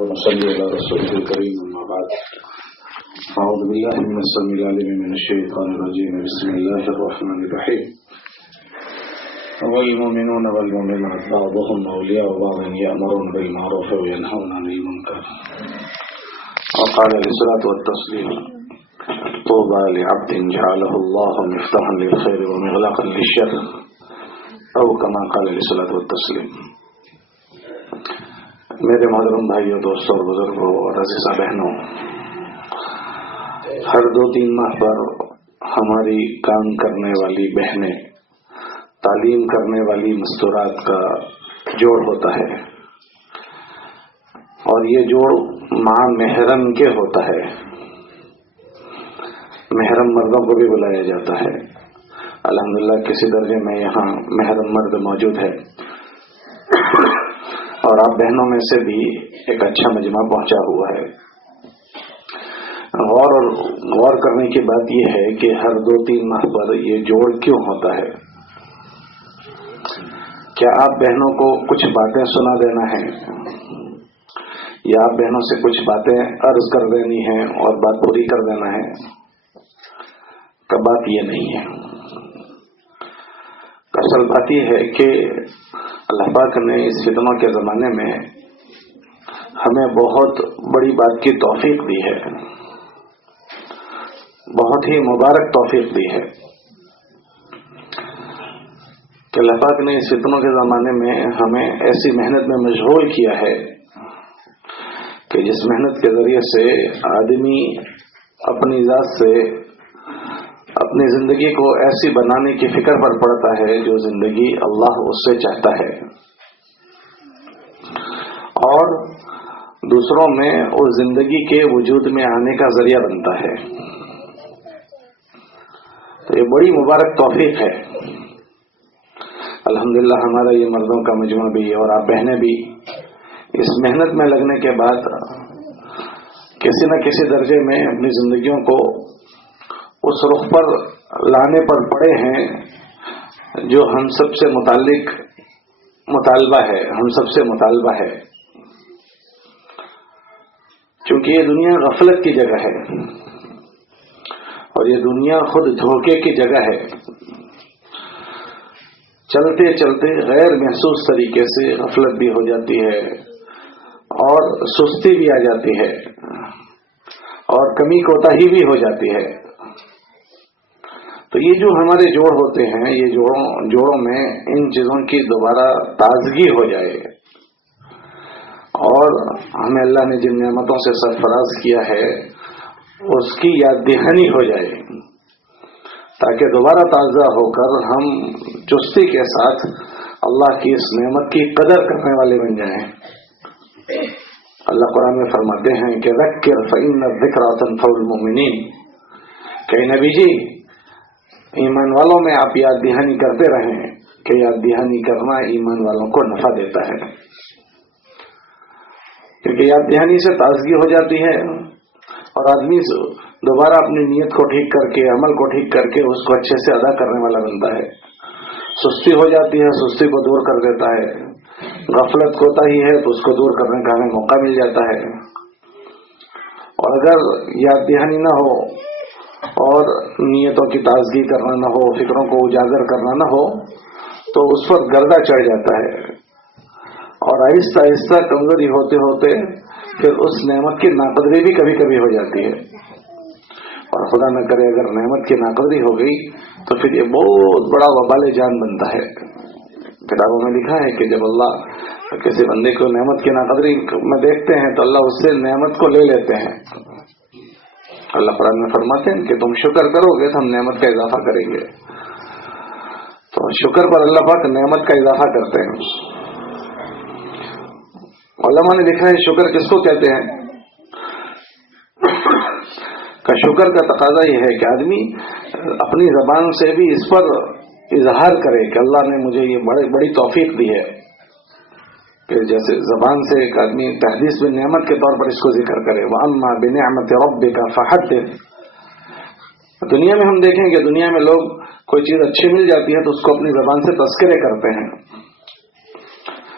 ونصلي على رسوله الكريم أما بعد أعوذ بالله من السميع العليم من الشيطان الرجيم بسم الله الرحمن الرحيم والمؤمنون والمؤمنات بعضهم أولياء بعض يأمرون بالمعروف وينهون عن المنكر وقال عليه الصلاة والتسليم طوبى لعبد جعله الله مفتاحا للخير ومغلاقا للشر أو كما قال عليه الصلاة والتسليم. میرے محترم بھائیوں، دوستوں اور بزرگوں اور عزیزہ بہنوں، ہر 2-3 ماہ پر ہماری کام کرنے والی بہنیں تعلیم کرنے والی مستورات کا جوڑ ہوتا ہے، اور یہ جوڑ ماں محرم کے ہوتا ہے. محرم مردوں کو بھی بلایا جاتا ہے. الحمدللہ کسی درجے میں یہاں محرم مرد موجود ہے، اور آپ بہنوں میں سے بھی ایک اچھا مجمع پہنچا ہوا ہے. غور کرنے کی بات یہ ہے کہ ہر 2-3 ماہ پر یہ جوڑ کیوں ہوتا ہے. کیا آپ بہنوں کو کچھ باتیں سنا دینا ہے، یا آپ بہنوں سے کچھ باتیں عرض کر دینی ہیں اور بات پوری کر دینا ہے؟ کا بات یہ نہیں ہے. اصل بات یہ ہے کہ اللہ پاک نے اس فتنوں کے زمانے میں ہمیں بہت بڑی بات کی توفیق دی ہے، بہت ہی مبارک توفیق دی ہے کہ اللہ پاک نے اس فتنوں کے زمانے میں ہمیں ایسی محنت میں مشغول کیا ہے کہ جس محنت کے ذریعے سے آدمی اپنی ذات سے اپنی زندگی کو ایسی بنانے کی فکر پر پڑتا ہے جو زندگی اللہ اس سے چاہتا ہے، اور دوسروں میں اس زندگی کے وجود میں آنے کا ذریعہ بنتا ہے. تو یہ بڑی مبارک توفیق ہے. الحمدللہ ہمارا یہ مردوں کا مجمع بھی اور آپ بہنیں بھی اس محنت میں لگنے کے بعد کسی نہ کسی درجے میں اپنی زندگیوں کو اس رخ پر لانے پر پڑے ہیں جو ہم سب سے مطالبہ ہے. کیونکہ یہ دنیا غفلت کی جگہ ہے، اور یہ دنیا خود دھوکے کی جگہ ہے. چلتے چلتے غیر محسوس طریقے سے غفلت بھی ہو جاتی ہے، اور سستی بھی آ جاتی ہے، اور کمی کوتاہی بھی ہو جاتی ہے. تو یہ جو ہمارے جوڑ ہوتے ہیں، یہ جوڑوں میں ان چیزوں کی دوبارہ تازگی ہو جائے، اور ہمیں اللہ نے جن نعمتوں سے سرفراز کیا ہے اس کی یاد دہانی ہو جائے، تاکہ دوبارہ تازہ ہو کر ہم چستی کے ساتھ اللہ کی اس نعمت کی قدر کرنے والے بن جائیں. اللہ قرآن میں فرماتے ہیں کہ ذکر فإن الذکریٰ تنفع المؤمنین، کہ نبی جی ایمان والوں میں آپ یاد دہانی کرتے رہیں، کہ یاد دہانی کرنا ایمان والوں کو نفع دیتا ہے. کیونکہ یاد دہانی سے تازگی ہو جاتی ہے، اور آدمی دوبارہ اپنی نیت کو ٹھیک کر کے، عمل کو ٹھیک کر کے اس کو اچھے سے ادا کرنے والا بنتا ہے. سستی ہو جاتی ہے، سستی کو دور کر دیتا ہے. غفلت کوتاہی ہے تو اس کو دور کرنے کا ہمیں موقع مل جاتا ہے. اور اگر یاد دہانی نہ ہو اور نیتوں کی تازگی کرنا نہ ہو، فکروں کو اجاگر کرنا نہ ہو، تو اس پر گردہ چڑھ جاتا ہے، اور آہستہ آہستہ کمزوری ہوتے ہوتے پھر اس نعمت کی ناقدری بھی کبھی کبھی ہو جاتی ہے. اور خدا نہ کرے اگر نعمت کی ناقدری ہو گئی تو پھر یہ بہت بڑا وبال جان بنتا ہے. کتابوں میں لکھا ہے کہ جب اللہ کسی بندے کو نعمت کی ناقدری میں دیکھتے ہیں تو اللہ اس سے نعمت کو لے لیتے ہیں. اللہ قرآن میں فرماتے ہیں کہ تم شکر کرو گے تو ہم نعمت کا اضافہ کریں گے. تو شکر پر اللہ پاک نعمت کا اضافہ کرتے ہیں. علماء نے لکھا ہے شکر کس کو کہتے ہیں. کا شکر کا تقاضا یہ ہے کہ آدمی اپنی زبان سے بھی اس پر اظہار کرے کہ اللہ نے مجھے یہ بڑی توفیق دی ہے. کہ جیسے زبان سے ایک آدمی تحدیث میں نعمت کے طور پر اس کو ذکر کرے، وَأَمَّا بِنِعْمَةِ رَبِّكَ فَحَدِّثْ. دنیا میں ہم دیکھیں کہ دنیا میں لوگ کوئی چیز اچھی مل جاتی ہے تو اس کو اپنی زبان سے تذکرے کرتے ہیں.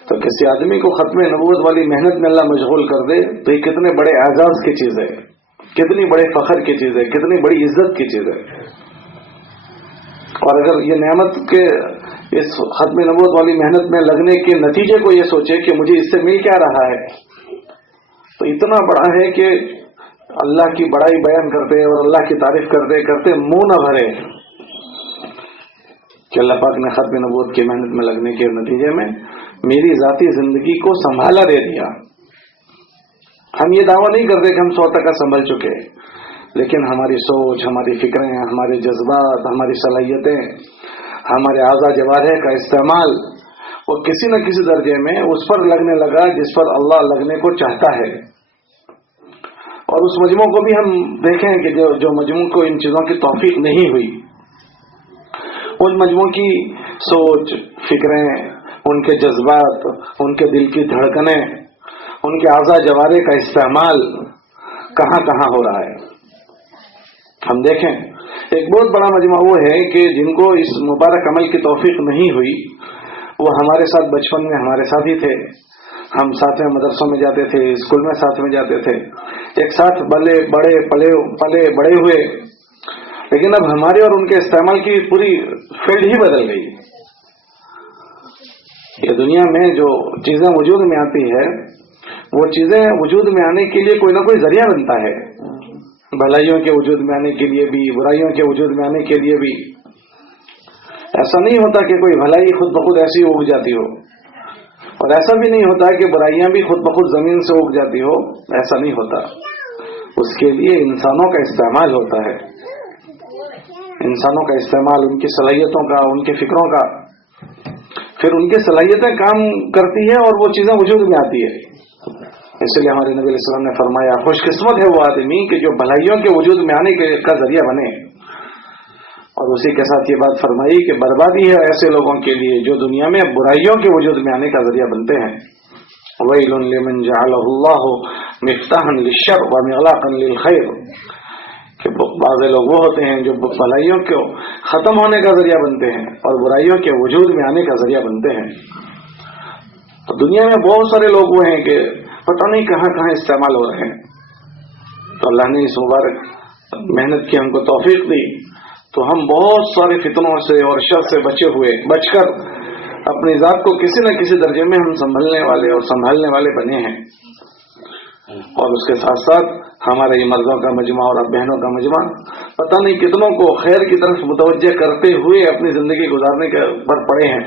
تو تو کسی آدمی کو ختم نبوت والی محنت میں اللہ مشغول کر دے تو یہ کتنے بڑے اعزاز کی چیز ہے، کتنی بڑے فخر کی چیز ہے، کتنی بڑی عزت کی چیز ہے۔ اور اگر یہ نعمت کے اس ختم نبوت والی محنت میں لگنے کے نتیجے کو یہ سوچے کہ مجھے اس سے مل کیا رہا ہے، تو اتنا بڑا ہے کہ اللہ کی بڑائی بیان کرتے اور اللہ کی تعریف کرتے کرتے منہ نہ بھرے کہ اللہ پاک نے ختم نبوت کی محنت میں لگنے کے نتیجے میں میری ذاتی زندگی کو سنبھالا دے دیا۔ ہم یہ دعویٰ نہیں کرتے کہ ہم 100% سنبھل چکے، لیکن ہماری سوچ، ہماری فکریں، ہمارے جذبات، ہماری صلاحیتیں، ہمارے اعضاء جوارح کا استعمال وہ کسی نہ کسی درجے میں اس پر لگنے لگا جس پر اللہ لگنے کو چاہتا ہے۔ اور اس مجموع کو بھی ہم دیکھیں کہ جو مجموع کو ان چیزوں کی توفیق نہیں ہوئی، ان مجموع کی سوچ، فکریں، ان کے جذبات، ان کے دل کی دھڑکنیں، ان کے اعضاء جوارح کا استعمال کہاں کہاں ہو رہا ہے۔ ہم دیکھیں ایک بہت بڑا مجموعہ وہ ہے کہ جن کو اس مبارک عمل کی توفیق نہیں ہوئی، وہ ہمارے ساتھ بچپن میں ہمارے ساتھ ہی تھے، ہم ساتھ میں مدرسوں میں جاتے تھے، اسکول میں ساتھ میں جاتے تھے، ایک ساتھ پلے بڑے ہوئے، لیکن اب ہمارے اور ان کے استعمال کی پوری فیلڈ ہی بدل گئی۔ یہ دنیا میں جو چیزیں وجود میں آتی ہے، وہ چیزیں وجود میں آنے کے لیے کوئی نہ کوئی ذریعہ بنتا ہے، بھلائیوں کے وجود میں آنے کے لیے بھی، برائیوں کے وجود میں آنے کے لیے بھی۔ ایسا نہیں ہوتا کہ کوئی بھلائی خود بخود ایسی اگ جاتی ہو، اور ایسا بھی نہیں ہوتا کہ برائیاں بھی خود بخود زمین سے اگ جاتی ہو، ایسا نہیں ہوتا۔ اس کے لیے انسانوں کا استعمال ہوتا ہے، انسانوں کا استعمال، ان کی صلاحیتوں کا، ان کے فکروں کا، پھر ان کی صلاحیتیں کام کرتی ہیں اور وہ چیزیں وجود میں آتی ہے۔ اس لیے ہمارے نبی علیہ السلام نے فرمایا خوش قسمت ہے وہ آدمی کہ جو بھلائیوں کے وجود میں آنے کا ذریعہ بنے، اور اسی کے ساتھ یہ بات فرمائی کہ بربادی ہے ایسے لوگوں کے لیے جو دنیا میں برائیوں کے وجود میں آنے کا ذریعہ بنتے ہیں۔ ویل لمن جعلہ اللہ مفتاحا للشر ومغلاقا للخیر، کہ بعض لوگ وہ ہوتے ہیں جو بھلائیوں کے ختم ہونے کا ذریعہ بنتے ہیں اور برائیوں کے وجود میں آنے کا ذریعہ بنتے ہیں۔ تو دنیا میں بہت سارے لوگ وہ ہیں کہ پتہ نہیں کہاں کہاں استعمال ہو رہے ہیں۔ تو اللہ نے اس مبارک محنت کی ہم کو توفیق دی تو ہم بہت سارے فتنوں سے اور شر سے بچ کر اپنی ذات کو کسی نہ کسی درجے میں ہم سنبھلنے والے اور سنبھالنے والے بنے ہیں۔ اور اس کے ساتھ ساتھ ہمارے یہ مردوں کا مجمع اور اب بہنوں کا مجمع پتہ نہیں کتنوں کو خیر کی طرف متوجہ کرتے ہوئے اپنی زندگی گزارنے کے پر پڑے ہیں۔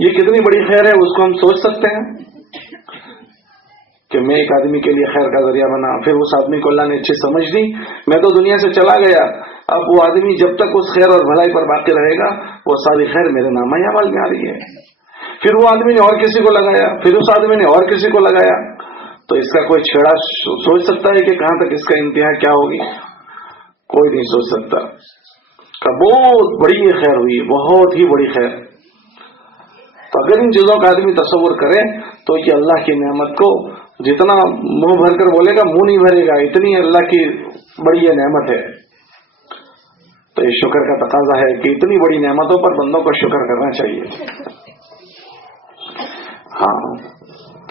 یہ کتنی بڑی خیر ہے اس کو ہم سوچ سکتے ہیں کہ میں ایک آدمی کے لیے خیر کا ذریعہ بنا، پھر اس آدمی کو اللہ نے اچھی سمجھ دی، میں تو دنیا سے چلا گیا، اب وہ آدمی جب تک اس خیر اور بھلائی پر باقی رہے گا وہ ساری خیر میرے نامہ اعمال میں آ رہی ہے۔ پھر وہ آدمی نے اور کسی کو لگایا، پھر اس آدمی نے اور کسی کو لگایا، تو اس کا کوئی چھیڑا سوچ سکتا ہے کہ کہاں تک اس کا انتہا کیا ہوگی؟ کوئی نہیں سوچ سکتا کہ بہت بڑی یہ خیر ہوئی، بہت ہی بڑی خیر۔ تو اگر ان چیزوں کا آدمی تصور کرے تو یہ اللہ کی نعمت کو جتنا منہ بھر کر بولے گا منہ نہیں بھرے گا، اتنی اللہ کی بڑی یہ نعمت ہے۔ تو یہ شکر کا تقاضا ہے کہ اتنی بڑی نعمتوں پر بندوں کو شکر کرنا چاہیے۔ ہاں،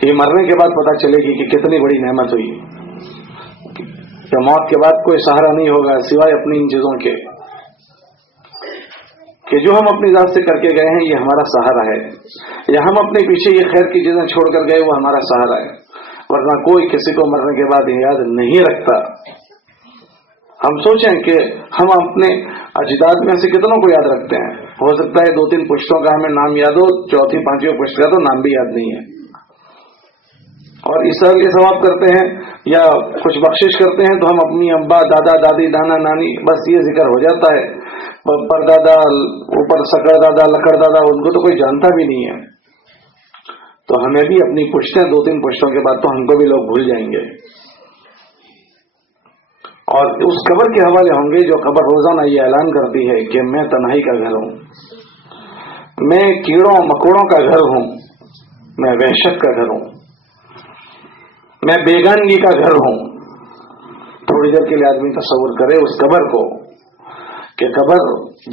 یہ مرنے کے بعد پتہ چلے گی کہ کتنی بڑی نعمت ہوئی، کہ موت کے بعد کوئی سہارا نہیں ہوگا سوائے اپنی ان چیزوں کے، کہ جو ہم اپنی ذات سے کر کے گئے ہیں یہ ہمارا سہارا ہے، یا ہم اپنے پیچھے یہ خیر کی چیزیں چھوڑ کر گئے وہ ہمارا سہارا ہے، ورنہ کوئی کسی کو مرنے کے بعد یاد نہیں رکھتا۔ ہم سوچیں کہ ہم اپنے اجداد میں سے کتنوں کو یاد رکھتے ہیں، ہو سکتا ہے 2-3 پشتوں کا ہمیں نام یاد ہو، 4-5 پشت کا تو نام بھی یاد نہیں ہے، اور اس طرح کے ثواب کرتے ہیں یا کچھ بخشش کرتے ہیں تو ہم اپنی ابا، دادا، دادی، نانا، نانی، بس یہ ذکر ہو جاتا ہے، پر دادا، اوپر سکڑ دادا، لکڑ دادا، ان کو تو کوئی جانتا بھی نہیں ہے۔ تو ہمیں بھی اپنی پشتیں 2-3 پشتوں کے بعد تو ہم کو بھی لوگ بھول جائیں گے، اور اس قبر کے حوالے ہوں گے جو قبر روزانہ یہ اعلان کرتی ہے کہ میں تنہائی کا گھر ہوں، میں کیڑوں مکوڑوں کا گھر ہوں، میں وحشت کا گھر ہوں، میں بیگانگی کا گھر ہوں۔ تھوڑی دیر کے لیے آدمی تصور کرے اس قبر کو کہ قبر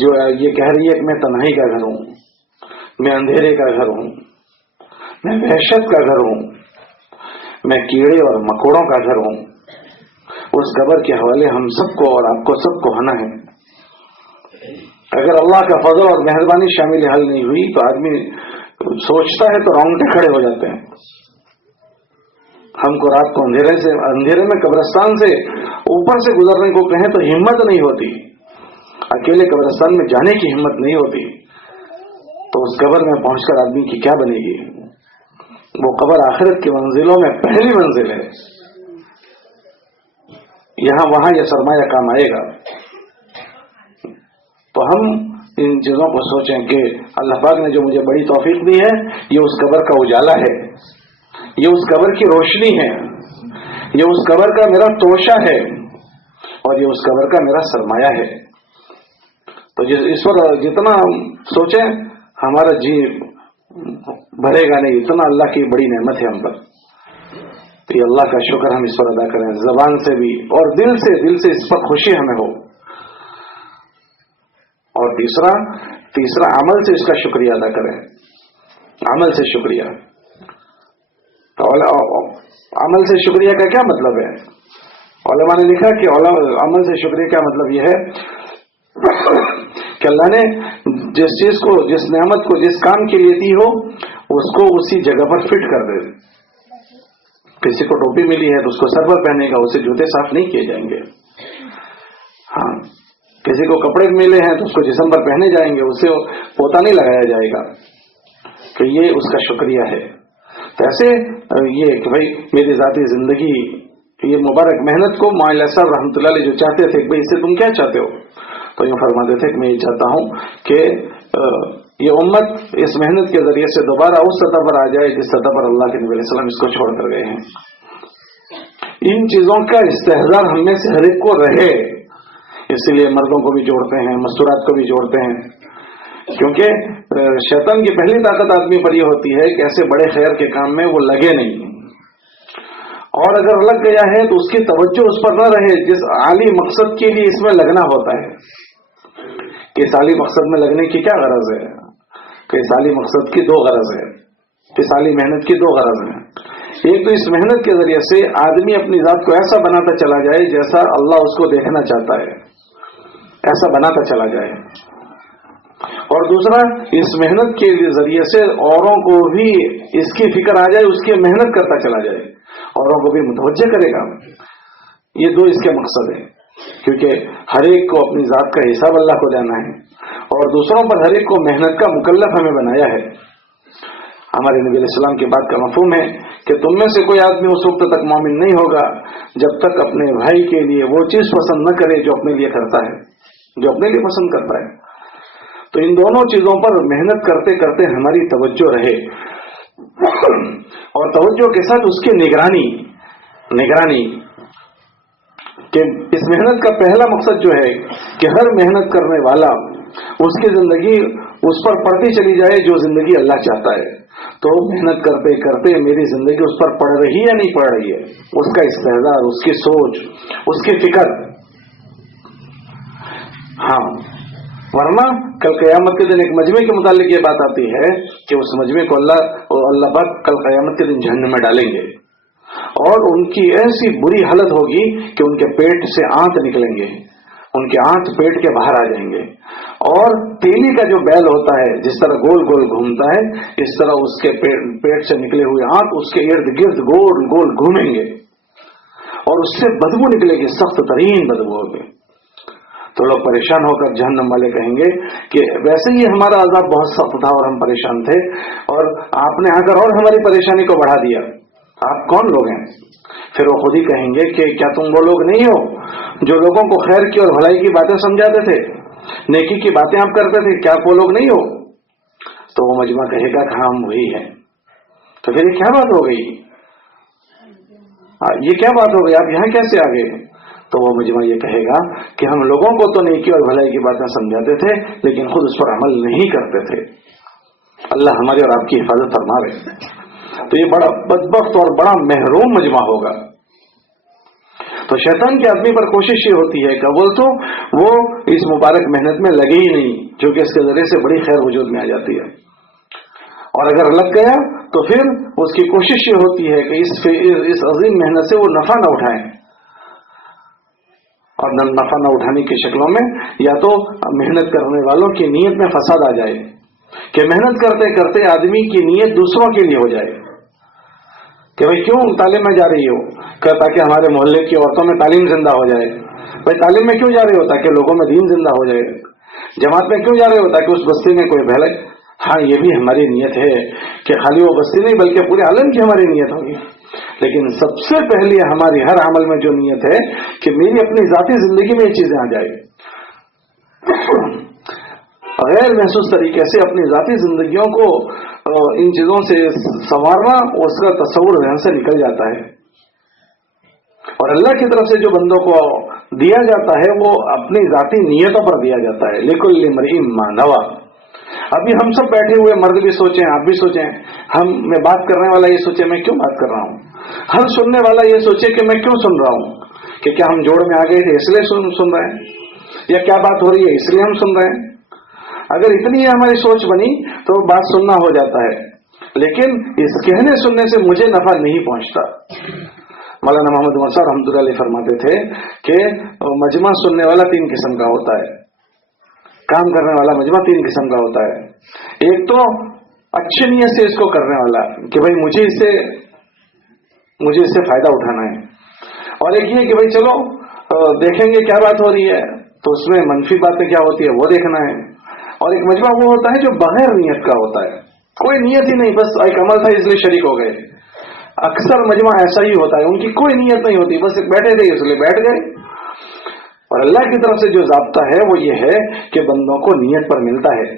جو یہ کہہ رہی ہے کہ میں تنہائی کا گھر ہوں، میں اندھیرے کا گھر ہوں، میں وحشت کا گھر ہوں، میں کیڑے اور مکوڑوں کا گھر ہوں. اس قبر کے حوالے ہم سب کو اور آپ کو سب کو ہونا ہے. اگر اللہ کا فضل اور مہربانی شامل حل نہیں ہوئی تو آدمی سوچتا ہے تو رونگٹے کھڑے ہو جاتے ہیں. ہم کو رات کو اندھیرے میں قبرستان سے اوپر سے گزرنے کو کہیں تو ہمت نہیں ہوتی، اکیلے قبرستان میں جانے کی ہمت نہیں ہوتی. تو اس قبر میں پہنچ کر آدمی کی کیا بنے گی؟ وہ قبر آخرت کی منزلوں میں پہلی منزل ہے. یہاں وہاں یہ سرمایہ کام آئے گا. تو ہم ان چیزوں کو سوچیں کہ اللہ پاک نے جو مجھے بڑی توفیق دی ہے، یہ اس قبر کا اجالا ہے، یہ اس قبر کی روشنی ہے، یہ اس قبر کا میرا توشہ ہے، اور یہ اس قبر کا میرا سرمایہ ہے. تو اس پر جتنا سوچیں ہمارا جی بھرے گا نہیں. اتنا اللہ کی بڑی نعمت ہے ہم پر. تو یہ اللہ کا شکر ہم اس پر ادا کریں، زبان سے بھی اور دل سے اس پر خوشی ہمیں ہو. اور تیسرا عمل سے اس کا شکریہ ادا کریں. عمل سے شکریہ. تو عمل سے شکریہ کا کیا مطلب ہے؟ علماء نے لکھا کہ عمل سے شکریہ کا مطلب یہ ہے کہ اللہ نے جس چیز کو، جس نعمت کو جس کام کے لیے دی ہو اس کو اسی جگہ پر فٹ کر دے. کسی کو ٹوپی ملی ہے تو اس کو سر پر پہنے گا، اسے جوتے صاف نہیں کیے جائیں گے. ہاں، کسی کو کپڑے ملے ہیں تو اس کو جسم پر پہنے جائیں گے، اسے پوتا نہیں لگایا جائے گا. تو یہ اس کا شکریہ ہے. تو ایسے یہ کہ بھائی میری ذاتی زندگی، یہ مبارک محنت کو مولانا صاحب رحمۃ اللہ علیہ جو چاہتے تھے کہ بھائی اس سے تم کیا چاہتے ہو، تو یوں فرماتے تھے کہ میں یہ چاہتا ہوں کہ یہ امت اس محنت کے ذریعے سے دوبارہ اس سطح پر آ جائے جس سطح پر اللہ کے نبی علیہ السلام اس کو چھوڑ کر گئے ہیں. ان چیزوں کا استحضار ہم میں سے ہر ایک کو رہے. اس لیے مردوں کو بھی جوڑتے ہیں، مستورات کو بھی جوڑتے ہیں، کیونکہ شیطان کی پہلی طاقت آدمی پر یہ ہوتی ہے کہ ایسے بڑے خیر کے کام میں وہ لگے نہیں، اور اگر لگ گیا ہے تو اس کی توجہ اس پر نہ رہے جس عالی مقصد کے لیے اس میں لگنا ہوتا ہے. کہ اس عالی مقصد میں لگنے کی کیا غرض ہے؟ کہ اس عالی مقصد کی دو غرض ہے، اس عالی محنت کی دو غرض ہیں. ایک تو اس محنت کے ذریعے سے آدمی اپنی ذات کو ایسا بناتا چلا جائے جیسا اللہ اس کو دیکھنا چاہتا ہے، ایسا بناتا چلا جائے. اور دوسرا اس محنت کے ذریعے سے اوروں کو بھی اس کی فکر آ جائے، اس کی محنت کرتا چلا جائے، اوروں کو بھی متوجہ کرے گا. یہ دو اس کے مقصد ہیں، کیونکہ ہر ایک کو اپنی ذات کا حساب اللہ کو دینا ہے، اور دوسروں پر ہر ایک کو محنت کا مکلف ہمیں بنایا ہے. ہمارے نبی علیہ السلام کی بات کا مفہوم ہے کہ تم میں سے کوئی آدمی اس وقت تک مومن نہیں ہوگا جب تک اپنے بھائی کے لیے وہ چیز پسند نہ کرے جو اپنے لیے کرتا ہے، جو اپنے لیے پسند کرتا ہے. تو ان دونوں چیزوں پر محنت کرتے کرتے ہماری توجہ رہے، اور توجہ کے ساتھ اس کی نگرانی کہ اس محنت کا پہلا مقصد جو ہے کہ ہر محنت کرنے والا اس کی زندگی اس پر پڑتی چلی جائے جو زندگی اللہ چاہتا ہے. تو محنت کرتے کرتے میری زندگی اس پر پڑ رہی ہے یا نہیں پڑ رہی ہے، اس کا استحضار، اس کی سوچ، اس کی فکر. ہاں، ورنہ کل قیامت کے دن ایک مجمع کے متعلق یہ بات آتی ہے کہ اس مجمع کو اللہ پاک کل قیامت کے دن جہنم میں ڈالیں گے، اور ان کی ایسی بری حالت ہوگی کہ ان کے پیٹ سے آنت نکلیں گے، ان کے آنت پیٹ کے باہر آ جائیں گے، اور تیلی کا جو بیل ہوتا ہے جس طرح گول گول گھومتا ہے، اس طرح اس کے پیٹ سے نکلے ہوئے آنت اس کے ارد گرد گول گول گھومیں گے، اور اس سے بدبو نکلے گی، سخت ترین بدبو ہوگی. تو لوگ پریشان ہو کر جہنم والے کہیں گے کہ ویسے ہی ہمارا عذاب بہت سخت تھا اور ہم پریشان تھے، اور آپ نے آ کر اور ہماری پریشانی کو بڑھا دیا، آپ کون لوگ ہیں؟ پھر وہ خود ہی کہیں گے کہ کیا تم وہ لوگ نہیں ہو جو لوگوں کو خیر کی اور بھلائی کی باتیں سمجھاتے تھے، نیکی کی باتیں آپ کرتے تھے، کیا وہ لوگ نہیں ہو؟ تو وہ مجمع کہے گا کہ ہم وہی ہیں. تو پھر یہ کیا بات ہو گئی، یہ کیا بات ہو گئی، آپ یہاں کیسے آ گئے؟ تو وہ مجمع یہ کہے گا کہ ہم لوگوں کو تو نیکی اور بھلائی کی باتیں سمجھاتے تھے لیکن خود اس پر عمل نہیں کرتے تھے. اللہ ہماری اور آپ کی حفاظت فرما رہے. تو یہ بڑا بدبخت اور بڑا محروم مجمع ہوگا. تو شیطان کے آدمی پر کوشش یہ ہوتی ہے کہ اول تو وہ اس مبارک محنت میں لگے ہی نہیں جو کہ اس کے ذریعے سے بڑی خیر وجود میں آ جاتی ہے، اور اگر لگ گیا تو پھر اس کی کوشش یہ ہوتی ہے کہ اس عظیم محنت سے وہ نفع نہ اٹھائیں، اور نفع نہ اٹھانے کی شکلوں میں یا تو محنت کرنے والوں کی نیت میں فساد آ جائے کہ محنت کرتے کرتے آدمی کی نیت دوسروں کے لیے ہو جائے کہ بھائی کیوں تعلیم میں جا رہی ہو، تاکہ ہمارے محلے کی عورتوں میں تعلیم زندہ ہو جائے. بھائی تعلیم میں کیوں جا رہے ہو؟ تاکہ لوگوں میں دین زندہ ہو جائے. جماعت میں کیوں جا رہے ہو؟ تاکہ اس بستی میں کوئی پھیلے. ہاں یہ بھی ہماری نیت ہے کہ خالی وہ بستی نہیں بلکہ پورے عالم کی ہماری نیت ہوگی. لیکن سب سے پہلے ہماری ہر عمل میں جو نیت ہے کہ میری اپنی ذاتی زندگی میں یہ چیزیں آ جائے. غیر محسوس طریقے سے اپنی ذاتی زندگیوں کو ان چیزوں سے سنوارنا، اس کا تصور ذہن سے نکل جاتا ہے. اور اللہ کی طرف سے جو بندوں کو دیا جاتا ہے وہ اپنی ذاتی نیتوں پر دیا جاتا ہے. لِكُلِّ امْرِئٍ مَّا نَوَىٰ. ابھی ہم سب بیٹھے ہوئے مرد بھی سوچیں، آپ بھی سوچیں، میں بات کرنے والا یہ سوچے میں کیوں بات کر رہا ہوں، ہر سننے والا یہ سوچے کہ میں کیوں سن رہا ہوں، کہ کیا ہم جوڑ میں آ گئے تھے اس لیے سن رہے ہیں، یا کیا بات ہو رہی ہے اس لیے ہم سن رہے ہیں. اگر اتنی ہماری سوچ بنی تو بات سننا ہو جاتا ہے. لیکن اس کہنے سننے سے مجھے نفع نہیں پہنچتا. مولانا محمد عمر صاحب رحمۃ اللہ علیہ فرماتے تھے کہ مجمع سننے والا 3 قسم کا ہوتا ہے، کام کرنے والا مجمع 3 قسم کا ہوتا ہے. ایک تو اچھی نیت سے اس کو کرنے والا کہ بھائی مجھے اس سے فائدہ اٹھانا ہے، اور ایک یہ کہ بھائی چلو دیکھیں گے کیا بات ہو رہی ہے، تو اس میں منفی باتیں کیا ہوتی ہے وہ دیکھنا ہے. اور ایک مجمع وہ ہوتا ہے جو بغیر نیت کا ہوتا ہے، کوئی نیت ہی نہیں، بس ایک عمل تھا اس لیے شریک ہو گئے. اکثر مجمع ایسا ہی ہوتا ہے، ان کی کوئی نیت نہیں ہوتی، بس بیٹھے تھے اس لیے بیٹھ گئے. اور اللہ کی طرف سے جو ضابطہ ہے وہ یہ ہے کہ بندوں کو نیت پر ملتا ہے.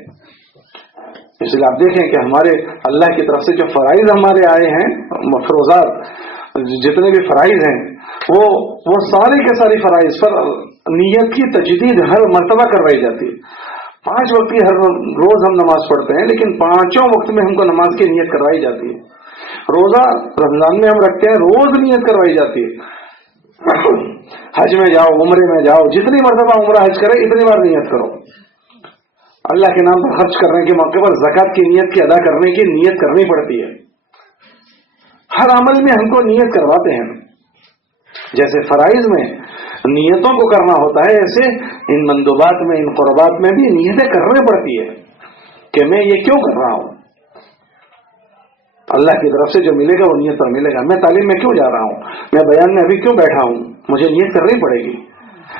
اس لیے آپ دیکھیں کہ ہمارے اللہ کی طرف سے جو فرائض ہمارے آئے ہیں، مفروضات جتنے بھی فرائض ہیں، وہ سارے کے سارے فرائض پر نیت کی تجدید ہر مرتبہ کروائی جاتی ہے. 5 وقت کی ہر روز ہم نماز پڑھتے ہیں، لیکن 5 وقت میں ہم کو نماز کی نیت کروائی جاتی ہے. روزہ رمضان میں ہم رکھتے ہیں، روز نیت کروائی جاتی ہے. حج میں جاؤ، عمرے میں جاؤ، جتنی مرتبہ عمرہ حج کرے اتنی بار نیت کرو. اللہ کے نام پر خرچ کرنے کے موقع پر زکوٰۃ کی نیت کی ادا کرنے کی نیت کرنی پڑتی ہے. ہر عمل میں ہم کو نیت کرواتے ہیں. جیسے فرائض میں نیتوں کو کرنا ہوتا ہے، ایسے ان مندوبات میں، ان قربات میں بھی نیتیں کرنی پڑتی ہے کہ میں یہ کیوں کر رہا ہوں. اللہ کی طرف سے جو ملے گا وہ نیت پر ملے گا. میں تعلیم میں کیوں جا رہا ہوں، میں بیان میں ابھی کیوں بیٹھا ہوں، مجھے نیت کرنی پڑے گی.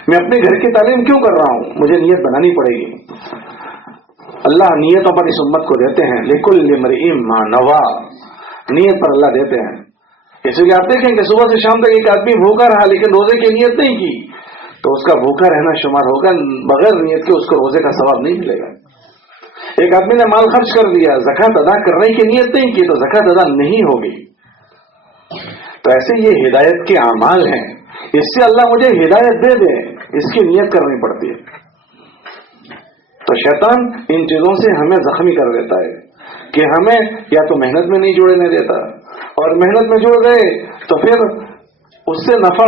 میں اپنے گھر کی تعلیم کیوں کر رہا ہوں، مجھے نیت بنانی پڑے گی. اللہ نیتوں پر اس امت کو دیتے ہیں. لِكُلِّ امْرِئٍ مَّا نَوَىٰ. نیت پر اللہ دیتے ہیں. اس لیے آپ دیکھیں کہ صبح سے شام تک ایک آدمی بھوکا رہا لیکن روزے کی نیت نہیں کی تو اس کا بھوکا رہنا شمار ہوگا، بغیر نیت کے اس کو روزے کا ثواب نہیں ملے گا. ایک آدمی نے مال خرچ کر دیا، زکوٰۃ ادا کرنے کی نیت نہیں کی تو زکوٰۃ ادا نہیں ہوگی. تو ایسے یہ ہدایت کے اعمال ہیں، اس سے اللہ مجھے ہدایت دے دے، اس کی نیت کرنی پڑتی ہے. تو شیطان ان چیزوں سے ہمیں زخمی کر دیتا ہے کہ ہمیں یا تو محنت میں نہیں جوڑنے دیتا، اور محنت میں جڑ گئے تو پھر اس سے نفع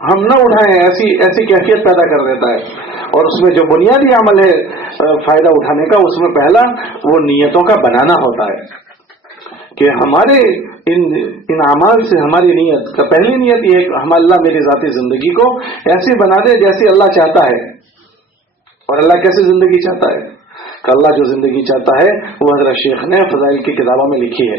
ہم نہ اٹھائیں ایسی کیفیت پیدا کر دیتا ہے. اور اس میں جو بنیادی عمل ہے فائدہ اٹھانے کا، اس میں پہلا وہ نیتوں کا بنانا ہوتا ہے کہ ہمارے ان اعمال سے ہماری نیت کا پہلی نیت یہ ہے کہ ہم اللہ میری ذاتی زندگی کو ایسی بنا دے جیسی اللہ چاہتا ہے. اور اللہ کیسی زندگی چاہتا ہے کہ اللہ جو زندگی چاہتا ہے وہ حضرت شیخ نے فضائل کی کتابوں میں لکھی ہے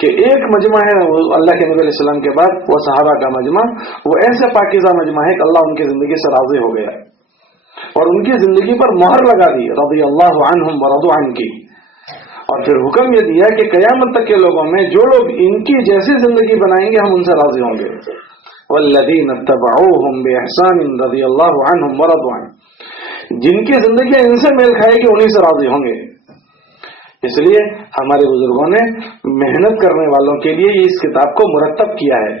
کہ ایک مجمع ہے اللہ کے نبی علیہ السلام کے بعد، وہ صحابہ کا مجمع، وہ ایسا پاکیزہ مجمع ہے کہ اللہ ان کی زندگی سے راضی ہو گیا اور ان کی زندگی پر مہر لگا دی، رضی اللہ عنہم ورضوا عنہ کی. اور پھر حکم یہ دیا کہ قیامت تک کے لوگوں میں جو لوگ ان کی جیسی زندگی بنائیں گے ہم ان سے راضی ہوں گے. والذین اتبعوہم بإحسان رضی اللہ عنہم ورضوا عنہ. جن کی زندگی ان سے میل کھائے گی انہیں سے راضی ہوں گے. اس لیے ہمارے بزرگوں نے محنت کرنے والوں کے لیے اس کتاب کو مرتب کیا ہے.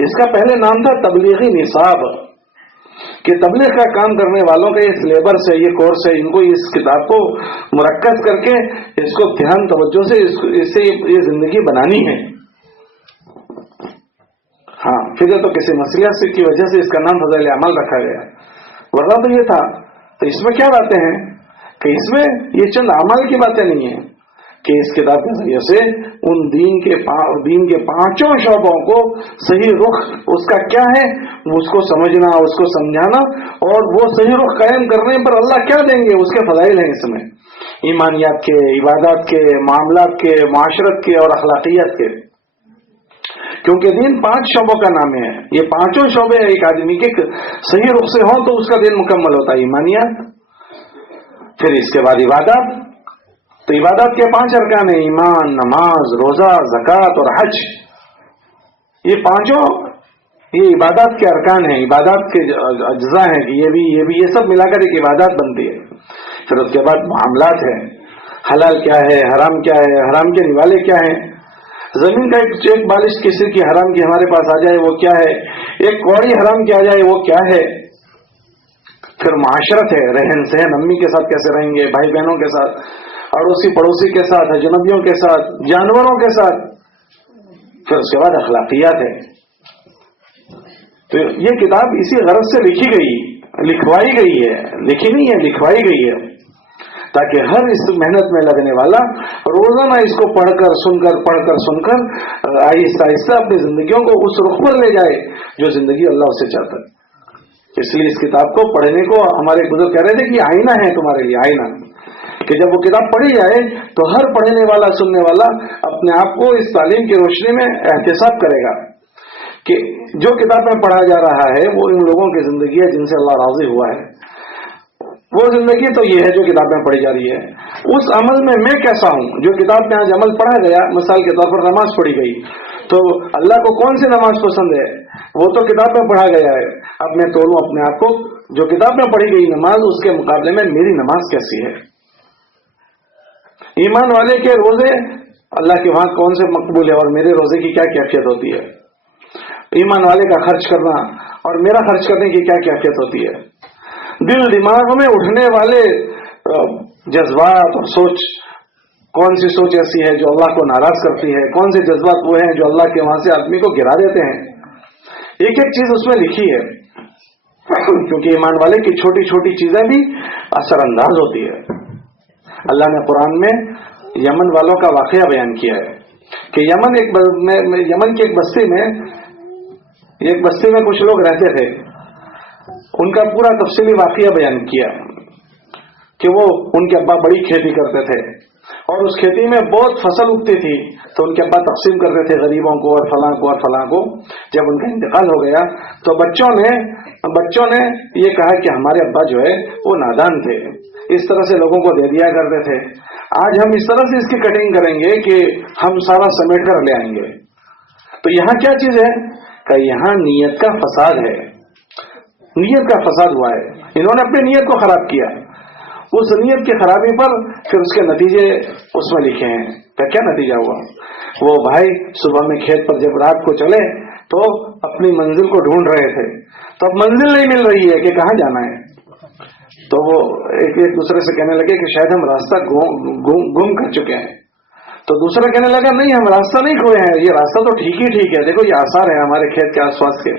اس کا پہلے نام تھا تبلیغی نصاب، کہ تبلیغ کا کام کرنے والوں کا یہ سلیبس ہے، یہ کورس ہے، ان کو اس کتاب کو مرکز کر کے اس کو دھیان توجہ سے اس سے یہ زندگی بنانی ہے. ہاں پھر تو کسی مسئلہ کی وجہ سے اس کا نام فضائل اعمال رکھا گیا، ورنہ تو یہ تھا. تو اس میں کیا باتیں ہیں کہ اس میں یہ چند اعمال کی باتیں نہیں ہیں کہ اس کتاب کے ذریعے سے ان دین کے پانچوں شعبوں کو صحیح رخ اس کا کیا ہے اس کو سمجھنا، اس کو سمجھانا، اور وہ صحیح رخ قائم کرنے پر اللہ کیا دیں گے اس کے فضائل ہیں اس میں، ایمانیات کے، عبادات کے، معاملات کے، معاشرت کے اور اخلاقیات کے. کیونکہ دین 5 شعبوں کا نام ہے. یہ پانچوں شعبے ایک آدمی کے صحیح رخ سے ہوں تو اس کا دین مکمل ہوتا ہے. ایمانیات، پھر اس کے بعد عبادات. تو عبادات کے 5 ارکان ہیں: ایمان، نماز، روزہ، زکوٰۃ اور حج. یہ پانچوں یہ عبادات کے ارکان ہیں، عبادات کے اجزاء ہیں کہ یہ سب ملا کر ایک عبادات بنتی ہے. پھر اس کے بعد معاملات ہیں، حلال کیا ہے، حرام کیا ہے، حرام کے نوالے کیا ہیں. زمین کا ایک بالش کسی کی حرام کی ہمارے پاس آ جائے وہ کیا ہے، ایک کوڑی حرام کی آ جائے وہ کیا ہے. پھر معاشرت ہے، رہن سہن، امی کے ساتھ کیسے رہیں گے، بھائی بہنوں کے ساتھ، اڑوسی پڑوسی کے ساتھ، اجنبیوں کے ساتھ، جانوروں کے ساتھ. پھر اس کے بعد اخلاقیات ہے. تو یہ کتاب اسی غرض سے لکھوائی گئی ہے، لکھی نہیں ہے، لکھوائی گئی ہے، تاکہ ہر اس محنت میں لگنے والا روزانہ اس کو پڑھ کر سن کر آہستہ آہستہ اپنی زندگیوں کو اس رخ پر لے جائے جو زندگی اللہ اسے چاہتا ہے. اس لیے اس کتاب کو پڑھنے کو ہمارے بزرگ کہہ رہے تھے کہ آئینہ ہے تمہارے لیے، آئینہ، کہ جب وہ کتاب پڑھی جائے تو ہر پڑھنے والا، سننے والا اپنے آپ کو اس تعلیم کی روشنی میں احتساب کرے گا کہ جو کتاب میں پڑھا جا رہا ہے وہ ان لوگوں کی زندگی ہے جن سے اللہ راضی ہوا ہے. وہ زندگی تو یہ ہے جو کتاب میں پڑھی جا رہی ہے. اس عمل میں کیسا ہوں؟ جو کتاب میں آج عمل پڑھا گیا، مثال کے طور پر نماز پڑھی گئی، تو اللہ کو کون سی نماز پسند ہے؟ وہ تو کتاب میں پڑھا گیا ہے. اب میں تولوں اپنے آپ کو، جو کتاب میں پڑھی گئی نماز اس کے مقابلے میں میری نماز کیسی ہے. ایمان والے کے روزے اللہ کے وہاں کون سے مقبول ہے اور میرے روزے کی کیا کیفیت ہوتی ہے. ایمان والے کا خرچ کرنا اور میرا خرچ کرنے کی کیا کیفیت ہوتی ہے. دل دماغ میں اٹھنے والے جذبات اور سوچ، کون سی سوچ ایسی ہے جو اللہ کو ناراض کرتی ہے، کون سے جذبات وہ ہیں جو اللہ کے وہاں سے آدمی کو گرا دیتے ہیں. ایک ایک چیز اس میں لکھی ہے، کیونکہ ایمان والے کی چھوٹی چھوٹی چیزیں بھی اثر انداز ہوتی ہے. اللہ نے قرآن میں یمن والوں کا واقعہ بیان کیا ہے کہ یمن کی ایک بستی میں کچھ لوگ رہتے تھے. ان کا پورا تفصیلی واقعہ بیان کیا کہ وہ ان کے ابا بڑی کھیتی کرتے تھے اور اس کھیتی میں بہت فصل اگتی تھی، تو ان کے ابا تقسیم کرتے تھے غریبوں کو اور فلاں کو اور فلاں کو. جب ان کا انتقال ہو گیا تو بچوں نے یہ کہا کہ ہمارے ابا جو ہے وہ نادان تھے، اس طرح سے لوگوں کو دے دیا کرتے تھے. آج ہم اس طرح سے اس کی کٹنگ کریں گے کہ ہم سارا سمیٹ کر لے آئیں گے. تو یہاں کیا چیز ہے کہ یہاں نیت کا فساد ہے، نیت کا فساد ہوا ہے. انہوں نے اپنی نیت کو خراب کیا. اس نیت کی خرابی پر پھر اس کے نتیجے اس میں لکھے ہیں. کیا نتیجہ ہوا؟ وہ بھائی صبح میں کھیت پر جب رات کو چلے تو اپنی منزل کو ڈھونڈ رہے تھے، تو اب منزل نہیں مل رہی ہے کہ کہاں جانا ہے. تو وہ ایک دوسرے سے کہنے لگے کہ شاید ہم راستہ گم کر چکے ہیں. تو دوسرا کہنے لگا نہیں، ہم راستہ نہیں کھوئے ہیں، یہ راستہ تو ٹھیک ہے، دیکھو یہ آثار ہیں ہمارے کھیت کے آس پاس کے.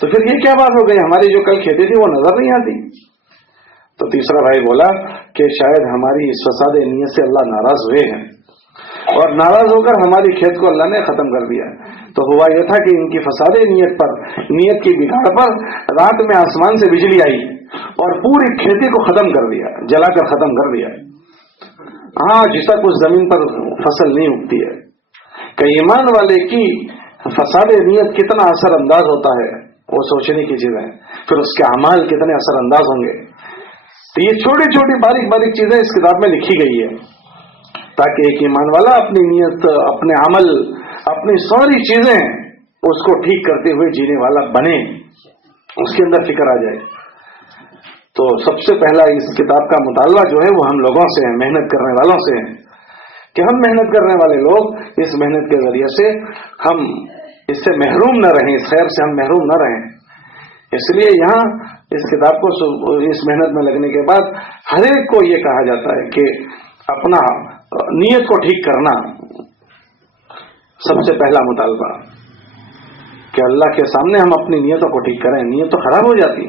تو پھر یہ کیا بات ہو گئی، ہماری جو کل کھیتی تھی وہ نظر نہیں آتی. تو تیسرا بھائی بولا کہ شاید ہماری اس فساد نیت سے اللہ ناراض ہوئے ہیں اور ناراض ہو کر ہماری کھیت کو اللہ نے ختم کر دیا. تو ہوا یہ تھا کہ ان کی فساد نیت کی بگاڑ پر رات میں آسمان سے بجلی آئی اور پوری کھیتی کو ختم کر دیا، جلا کر ختم کر دیا. ہاں جس تک اس زمین پر فصل نہیں اگتی ہے. کہ ایمان والے کی فساد نیت کتنا اثر انداز ہوتا ہے وہ سوچنے کی چیز ہے. پھر اس کے اعمال کتنے اثر انداز ہوں گے. تو یہ چھوٹی چھوٹی باریک چیزیں اس کتاب میں لکھی گئی ہے تاکہ ایک ایمان والا اپنی نیت، اپنے عمل، اپنی ساری چیزیں اس کو ٹھیک کرتے ہوئے جینے والا بنے، اس کے اندر فکر آ جائے. تو سب سے پہلا اس کتاب کا مطالبہ جو ہے وہ ہم لوگوں سے ہے، محنت کرنے والوں سے ہے کہ ہم محنت کرنے والے لوگ اس محنت کے ذریعے سے ہم اس سے محروم نہ رہیں، اس خیر سے ہم محروم نہ رہیں. اس لیے یہاں اس کتاب کو اس محنت میں لگنے کے بعد ہر ایک کو یہ کہا جاتا ہے کہ اپنا نیت کو ٹھیک کرنا سب سے پہلا مطالبہ، کہ اللہ کے سامنے ہم اپنی نیتوں کو ٹھیک کریں. نیت تو خراب ہو جاتی.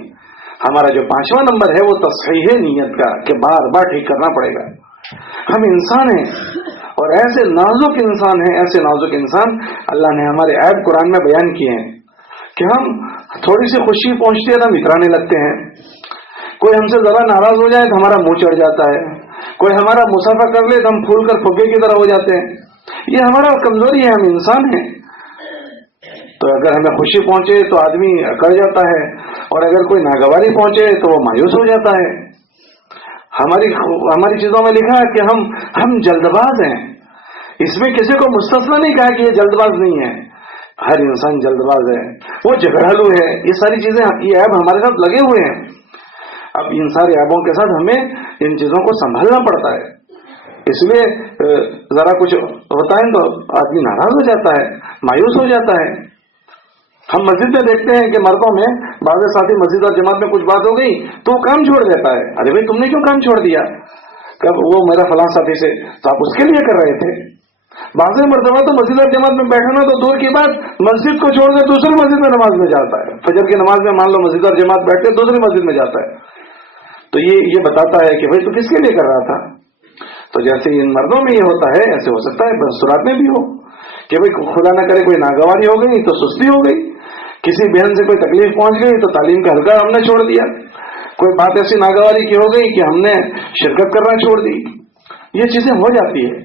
ہمارا جو 5واں نمبر ہے وہ تصحیح نیت کا، کہ بار بار ٹھیک کرنا پڑے گا. ہم انسان ہیں اور ایسے نازک انسان ہیں، ایسے نازک انسان اللہ نے ہمارے عیب قرآن میں بیان کیے ہیں کہ ہم تھوڑی سی خوشی پہنچتی ہے تو ہم اترانے لگتے ہیں، کوئی ہم سے ذرا ناراض ہو جائے تو ہمارا منہ چڑھ جاتا ہے، کوئی ہمارا مسافہ کر لے تو ہم پھول کر پھگے کی طرح ہو جاتے ہیں. یہ ہمارا کمزوری ہے، ہم انسان ہیں. تو اگر ہمیں خوشی پہنچے تو آدمی اکڑ جاتا ہے، اور اگر کوئی ناگواری پہنچے تو وہ مایوس ہو جاتا ہے. ہماری چیزوں میں لکھا ہے کہ ہم جلد باز ہیں. اس میں کسی کو مستثنا نہیں کہا کہ یہ جلد باز نہیں ہے، ہر انسان جلد باز ہے، وہ جھگڑالو ہے. یہ ساری چیزیں، یہ عیب ہمارے ساتھ لگے ہوئے ہیں. اب ان سارے عیبوں کے ساتھ ہمیں ان چیزوں کو سنبھالنا پڑتا ہے. اس لیے ذرا کچھ ہوتا ہے تو آدمی ناراض ہو جاتا ہے، مایوس ہو جاتا ہے. ہم مسجد میں دیکھتے ہیں کہ مردوں میں بعض ساتھی مسجد اور جماعت میں کچھ بات ہو گئی تو وہ کام چھوڑ دیتا ہے. ارے بھائی تم نے کیوں کام چھوڑ دیا؟ کب وہ میرا فلاں ساتھی سے تو آپ اس کے لیے کر رہے تھے. بعض مرتبہ تو مسجد اور جماعت میں بیٹھنا تو دور کی بات، مسجد کو چھوڑ کر دوسری مسجد میں نماز میں جاتا ہے. فجر کی نماز میں مان لو مسجد اور جماعت بیٹھ کے دوسری مسجد میں جاتا ہے. تو یہ بتاتا ہے کہ بھائی تو کس کے لیے کر رہا تھا؟ تو جیسے ان مردوں میں یہ ہوتا ہے ایسے ہو سکتا ہے بسرات میں بھی ہو کہ بھائی خدا نہ کرے کوئی ناگواری ہو گئی تو سستی ہو گئی، کسی بہن سے کوئی تکلیف پہنچ گئی تو تعلیم کا حلقہ ہم نے چھوڑ دیا، کوئی بات ایسی ناگواری کی ہو گئی کہ ہم نے شرکت کرنا چھوڑ دی. یہ چیزیں ہو جاتی ہے.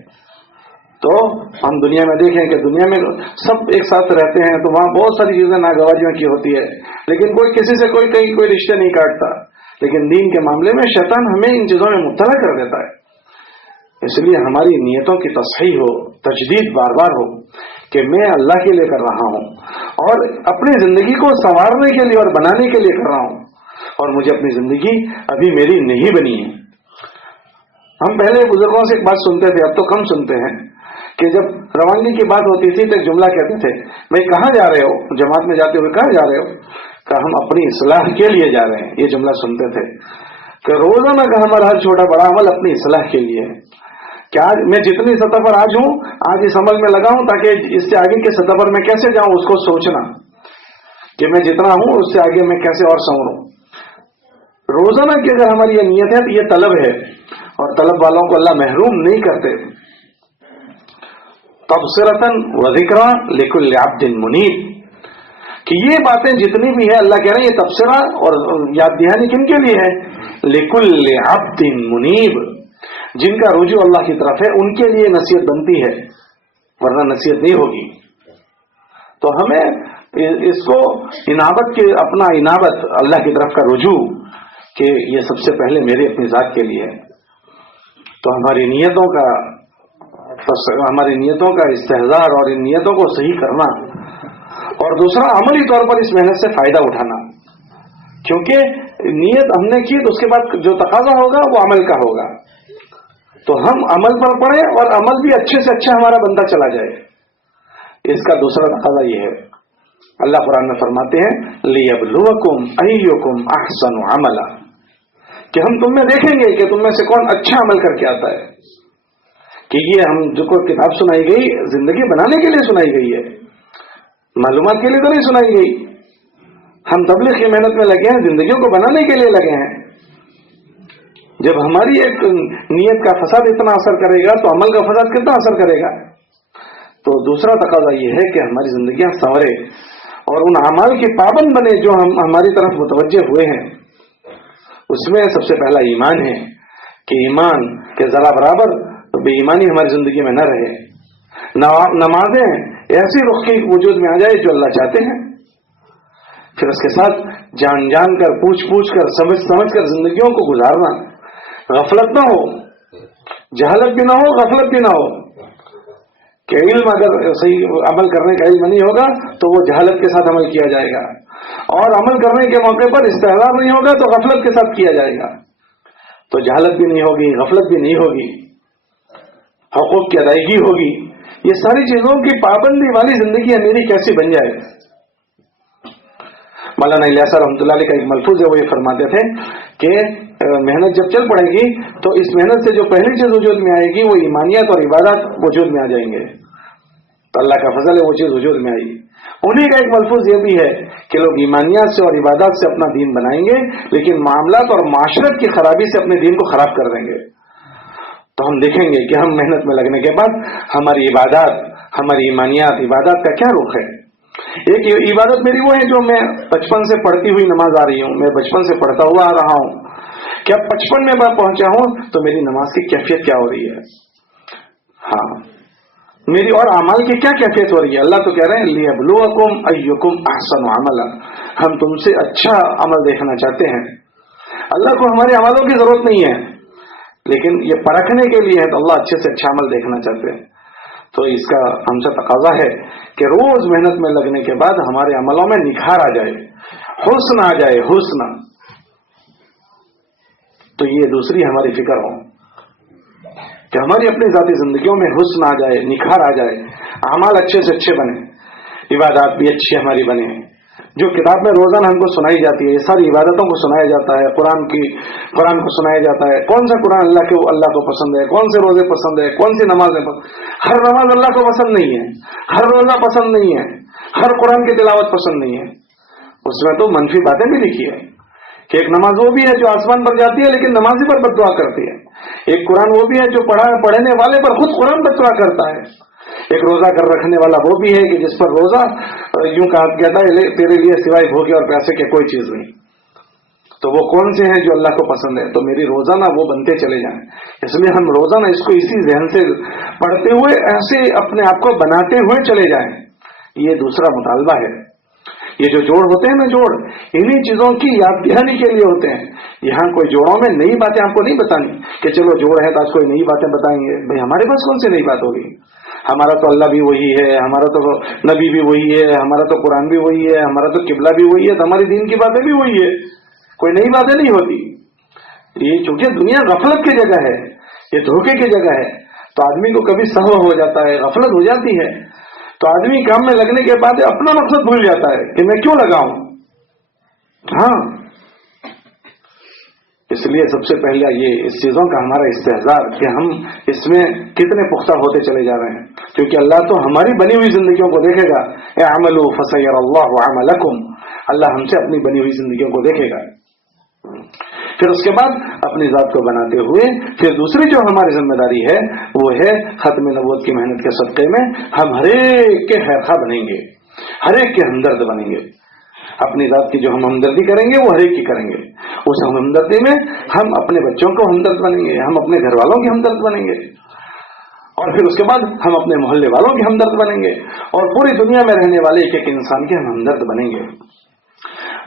تو ہم دنیا میں دیکھیں کہ دنیا میں سب ایک ساتھ رہتے ہیں تو وہاں بہت ساری چیزیں ناگواریوں کی ہوتی ہے، لیکن کوئی کسی سے کوئی رشتے نہیں کاٹتا. لیکن دین کے معاملے میں شیطان ہمیں ان چیزوں میں مبتلا کر دیتا ہے. اس لیے ہماری نیتوں کی تصحیح ہو، تجدید بار بار ہو کہ میں اللہ کے لیے کر رہا ہوں اور اپنی زندگی کو سنوارنے کے لیے اور بنانے کے لیے کر رہا ہوں، اور مجھے اپنی زندگی ابھی میری نہیں بنی ہے. ہم پہلے بزرگوں سے ایک بات سنتے تھے، اب تو کم سنتے ہیں، کہ جب روانگی کی بات ہوتی تھی تو ایک جملہ کہتے تھے، بھائی کہاں جا رہے ہو؟ جماعت میں جاتے ہوئے کہاں جا رہے ہو؟ کہ ہم اپنی اصلاح کے لیے جا رہے ہیں. یہ جملہ سنتے تھے کہ روزانہ کا ہمارا ہر چھوٹا بڑا عمل اپنی اصلاح کے لیے ہے. کہ آج میں جتنی سطح پر آج ہوں، آج اس عمل میں لگا ہوں تاکہ اس سے آگے کی سطح پر میں کیسے جاؤں اس کو سوچنا کہ میں جتنا ہوں اس سے آگے میں کیسے اور سنوروں. روزانہ کی اگر ہماری یہ نیت ہے تو یہ طلب ہے، اور طلب والوں کو اللہ محروم نہیں کرتے. تبصرۃ و ذکریٰ لکل عبد منیب، کہ یہ باتیں جتنی بھی ہے اللہ کہہ رہے ہیں یہ تبصرہ اور یاد دہانی کن کے لیے ہے؟ لکل عبد منیب، جن کا رجوع اللہ کی طرف ہے ان کے لیے نصیحت بنتی ہے، ورنہ نصیحت نہیں ہوگی. تو ہمیں اس کو انابت کے اپنا انابت اللہ کی طرف کا رجوع کہ یہ سب سے پہلے میرے اپنی ذات کے لیے ہے. تو ہماری نیتوں کا استحضار اور ان نیتوں کو صحیح کرنا، اور دوسرا عملی طور پر اس محنت سے فائدہ اٹھانا، کیونکہ نیت ہم نے کی تو اس کے بعد جو تقاضا ہوگا وہ عمل کا ہوگا. تو ہم عمل پر پڑیں اور عمل بھی اچھے سے اچھا ہمارا بنتا چلا جائے. اس کا دوسرا تقاضا یہ ہے، اللہ قرآن میں فرماتے ہیں لِيَبْلُوَكُمْ أَيُّكُمْ أَحْسَنُ عَمَلًا، کہ ہم تم میں دیکھیں گے کہ تم میں سے کون اچھا عمل کر کے آتا ہے. کہ یہ ہم جو کو کتاب سنائی گئی زندگی بنانے کے لیے سنائی گئی ہے، معلومات کے لیے تو نہیں سنائی گئی. ہم تبلیغ کی محنت میں لگے ہیں، زندگیوں کو بنانے کے لیے لگے ہیں. جب ہماری ایک نیت کا فساد اتنا اثر کرے گا تو عمل کا فساد کتنا اثر کرے گا. تو دوسرا تقاضا یہ ہے کہ ہماری زندگیاں سنورے اور ان اعمال کی پابند بنے جو ہم ہماری طرف متوجہ ہوئے ہیں. اس میں سب سے پہلا ایمان ہے کہ ایمان کے ذرا برابر بے ایمانی ہماری زندگی میں نہ رہے. نمازیں ایسی رخ کی وجود میں آ جائے جو اللہ چاہتے ہیں. پھر اس کے ساتھ جان کر پوچھ کر سمجھ کر زندگیوں کو گزارنا. غفلت نہ ہو، جہالت بھی نہ ہو، غفلت بھی نہ ہو. کہ علم اگر صحیح عمل کرنے کا علم نہیں ہوگا تو وہ جہالت کے ساتھ عمل کیا جائے گا، اور عمل کرنے کے موقع پر استحضار نہیں ہوگا تو غفلت کے ساتھ کیا جائے گا. تو جہالت بھی نہیں ہوگی، غفلت بھی نہیں ہوگی، حقوق کی ادائیگی ہوگی. یہ ساری چیزوں کی پابندی والی زندگی میری کیسی بن جائے. مولانا الیاس رحمۃ اللہ علیہ کا ایک ملفوظ ہے، وہ یہ فرماتے تھے کہ محنت جب چل پڑے گی تو اس محنت سے جو پہلی چیز وجود میں آئے گی وہ ایمانیت اور عبادات وجود میں آ جائیں گے. تو اللہ کا فضل ہے وہ چیز وجود میں آئی. انہیں کا ایک ملفوظ یہ بھی ہے کہ لوگ ایمانیات سے اور عبادات سے اپنا دین بنائیں گے، لیکن معاملات اور معاشرت کی خرابی سے اپنے دین کو خراب کر دیں گے. تو ہم دیکھیں گے کہ ہم محنت میں لگنے کے بعد ہماری عبادات، ہماری ایمانیات، عبادات کا کیا رخ ہے. ایک عبادت میری وہ ہے جو میں بچپن سے پڑھتی ہوئی نماز آ رہی ہوں، میں بچپن سے پڑھتا ہوا آ رہا ہوں. کیا 55 میں میں پہنچا ہوں تو میری نماز کی کیفیت کیا ہو رہی ہے؟ ہاں، میری اور اعمال کی کیا کیفیت ہو رہی ہے؟ اللہ تو کہہ رہے ہیں لیبلوکم ایکم احسن عملا، ہم تم سے اچھا عمل دیکھنا چاہتے ہیں. اللہ کو ہمارے عملوں کی ضرورت نہیں ہے، لیکن یہ پرکھنے کے لیے ہے تو اللہ اچھے سے اچھا عمل دیکھنا چاہتے ہیں. تو اس کا ہم سے تقاضا ہے کہ روز محنت میں لگنے کے بعد ہمارے عملوں میں نکھار آ جائے، حسن آ جائے، حسن. تو یہ دوسری ہماری فکر ہو کہ ہماری اپنی ذاتی زندگیوں میں حسن آ جائے، نکھار آ جائے، اعمال اچھے سے اچھے بنے، عبادات بھی اچھی ہماری بنے. جو کتاب میں روزانہ ہم کو سنائی جاتی ہے، یہ ساری عبادتوں کو سنایا جاتا ہے، قرآن کو سنایا جاتا ہے. کون سا قرآن اللہ کو پسند ہے، کون سے روزے پسند ہے، کون سی نمازیں پسند. ہر نماز اللہ کو پسند نہیں ہے، ہر روزہ پسند نہیں ہے، ہر قرآن کی تلاوت پسند نہیں ہے. اس میں تو منفی باتیں بھی لکھی ہے کہ ایک نماز وہ بھی ہے جو آسمان پر جاتی ہے لیکن نمازی پر بد دعا کرتی ہے. ایک قرآن وہ بھی ہے جو پڑھنے والے پر خود قرآن بد دعا کرتا ہے. ایک روزہ کر رکھنے والا وہ بھی ہے کہ جس پر روزہ یوں کہتا ہے تیرے لیے سوائے بھوکے اور پیسے کے کوئی چیز نہیں. تو وہ کون سے ہیں جو اللہ کو پسند ہے؟ تو میری روزانہ وہ بنتے چلے جائیں. اس لیے ہم روزانہ اس کو اسی ذہن سے پڑھتے ہوئے ایسے اپنے آپ کو بناتے ہوئے چلے جائیں. یہ دوسرا مطالبہ ہے. یہ جو جوڑ ہوتے ہیں نا، جوڑ انہی چیزوں کی یاد دہانی کے لیے ہوتے ہیں. یہاں کوئی جوڑوں میں نئی باتیں آپ کو نہیں بتانی کہ چلو جوڑ ہے تو آج کوئی نئی باتیں بتائیں گے. بھائی ہمارے پاس کون سی نئی بات ہوگی؟ ہمارا تو اللہ بھی وہی ہے، ہمارا تو نبی بھی وہی ہے، ہمارا تو قرآن بھی وہی ہے، ہمارا تو قبلہ بھی وہی ہے، تو ہماری دین کی باتیں بھی وہی ہے. کوئی نئی باتیں نہیں ہوتی. یہ چونکہ دنیا غفلت کی جگہ ہے، یہ دھوکے کی جگہ ہے، تو آدمی کو کبھی سہو ہو جاتا ہے، غفلت ہو جاتی ہے. تو آدمی کام میں لگنے کے بعد اپنا مقصد بھول جاتا ہے کہ میں کیوں لگا ہوں. ہاں، اس لیے سب سے پہلے یہ اس چیزوں کا ہمارا استحضار کہ ہم اس میں کتنے پختہ ہوتے چلے جا رہے ہیں. کیونکہ اللہ تو ہماری بنی ہوئی زندگیوں کو دیکھے گا. اعملوا فسیر اللہ عملکم، اللہ ہم سے اپنی بنی ہوئی زندگیوں کو دیکھے گا. پھر اس کے بعد اپنی ذات کو بناتے ہوئے پھر دوسری جو ہماری ذمہ داری ہے وہ ہے ختم نبوت کی محنت کے صدقے میں ہم ہر ایک کے خیرخواہ بنیں گے، ہر ایک کے ہمدرد بنیں گے. اپنی ذات کی جو ہم ہمدردی کریں گے وہ ہر ایک کی کریں گے. اس ہمدردی میں ہم اپنے بچوں کو ہمدرد بنیں گے، ہم اپنے گھر والوں کے ہمدرد بنیں گے، اور پھر اس کے بعد ہم اپنے محلے والوں کے ہمدرد بنیں گے، اور پوری دنیا میں رہنے والے ایک ایک انسان کے ہم ہمدرد بنیں گے.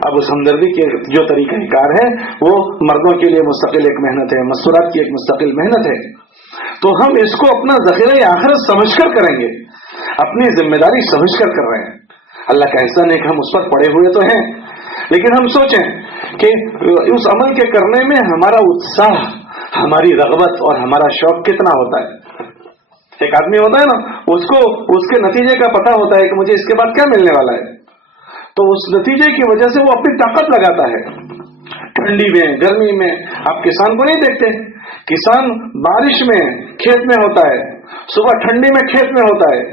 اب اس ہمدردی کے جو طریقہ کار ہے وہ مردوں کے لیے مستقل ایک محنت ہے، مستورات کی ایک مستقل محنت ہے. تو ہم اس کو اپنا ذخیرہ آخرت سمجھ کر کریں گے، اپنی ذمہ داری سمجھ کر کر رہے ہیں. اللہ کا احسان ہے کہ ہم اس پر پڑے ہوئے تو ہیں، لیکن ہم سوچیں کہ اس عمل کے کرنے میں ہمارا اتساہ، ہماری رغبت اور ہمارا شوق کتنا ہوتا ہے. ایک آدمی ہوتا ہے نا، اس کو اس کے نتیجے کا پتہ ہوتا ہے کہ مجھے اس کے بعد کیا ملنے والا ہے، تو اس نتیجے کی وجہ سے وہ اپنی طاقت لگاتا ہے. ٹھنڈی میں، گرمی میں آپ کسان کو نہیں دیکھتے، کسان بارش میں کھیت میں ہوتا ہے، صبح ٹھنڈی میں کھیت میں ہوتا ہے.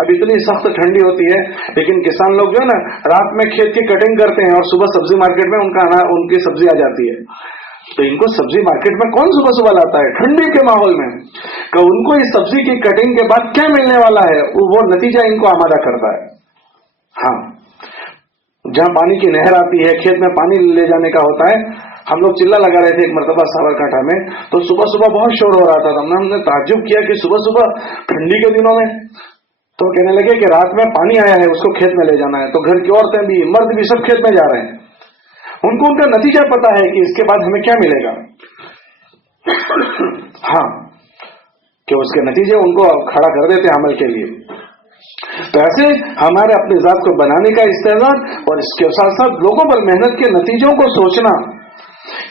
اب اتنی سخت ٹھنڈی ہوتی ہے لیکن کسان لوگ جو ہے نا رات میں کھیت کی کٹنگ کرتے ہیں اور صبح سبزی مارکیٹ میں ان کی سبزی آ جاتی ہے. تو ان کو سبزی مارکیٹ میں کون صبح صبح لاتا ہے ٹھنڈی کے ماحول میں؟ کہ ان کو اس سبزی کی کٹنگ کے بعد کیا ملنے والا ہے وہ نتیجہ ان کو آمادہ کرتا ہے. ہاں، جہاں پانی کی نہر آتی ہے، کھیت میں پانی لے جانے کا ہوتا ہے. ہم لوگ چلا لگا رہے تھے ایک مرتبہ سابرکانٹھا میں، تو صبح صبح بہت شور ہو رہا تھا. ہم نے تعجب کیا کہ صبح صبح ٹھنڈی کے دنوں میں، تو کہنے لگے کہ رات میں پانی آیا ہے، اس کو کھیت میں لے جانا ہے. تو گھر کی عورتیں بھی، مرد بھی، سب کھیت میں جا رہے ہیں. ان کو ان کا نتیجہ پتا ہے کہ اس کے بعد ہمیں کیا ملے گا. ہاں، کہ اس کے نتیجے ان کو کھڑا کر دیتے عمل کے لیے. تو ایسے ہمارے اپنی ذات کو بنانے کا استعداد اور اس کے ساتھ ساتھ لوگوں پر محنت کے نتیجوں کو سوچنا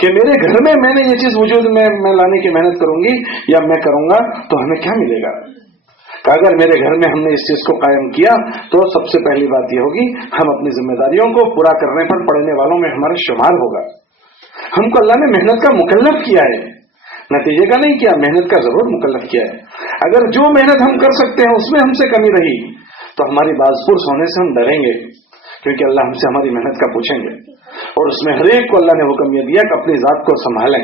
کہ میرے گھر میں نے یہ چیز وجود میں لانے کی محنت کروں گی یا میں کروں گا تو ہمیں کیا ملے گا. کہ اگر میرے گھر میں ہم نے اس چیز کو قائم کیا تو سب سے پہلی بات یہ ہوگی ہم اپنی ذمہ داریوں کو پورا کرنے پر پڑنے والوں میں ہمارا شمار ہوگا. ہم کو اللہ نے محنت کا مکلف کیا ہے، نتیجے کا نہیں کیا، محنت کا ضرور مکلف کیا ہے. اگر جو محنت ہم کر سکتے ہیں اس میں ہم سے کمی رہی تو ہماری باز پرس ہونے سے ہم ڈریں گے، کیونکہ اللہ ہم سے ہماری محنت کا پوچھیں گے. اور اس میں ہر ایک کو اللہ نے حکم یہ دیا کہ اپنی ذات کو سنبھالیں.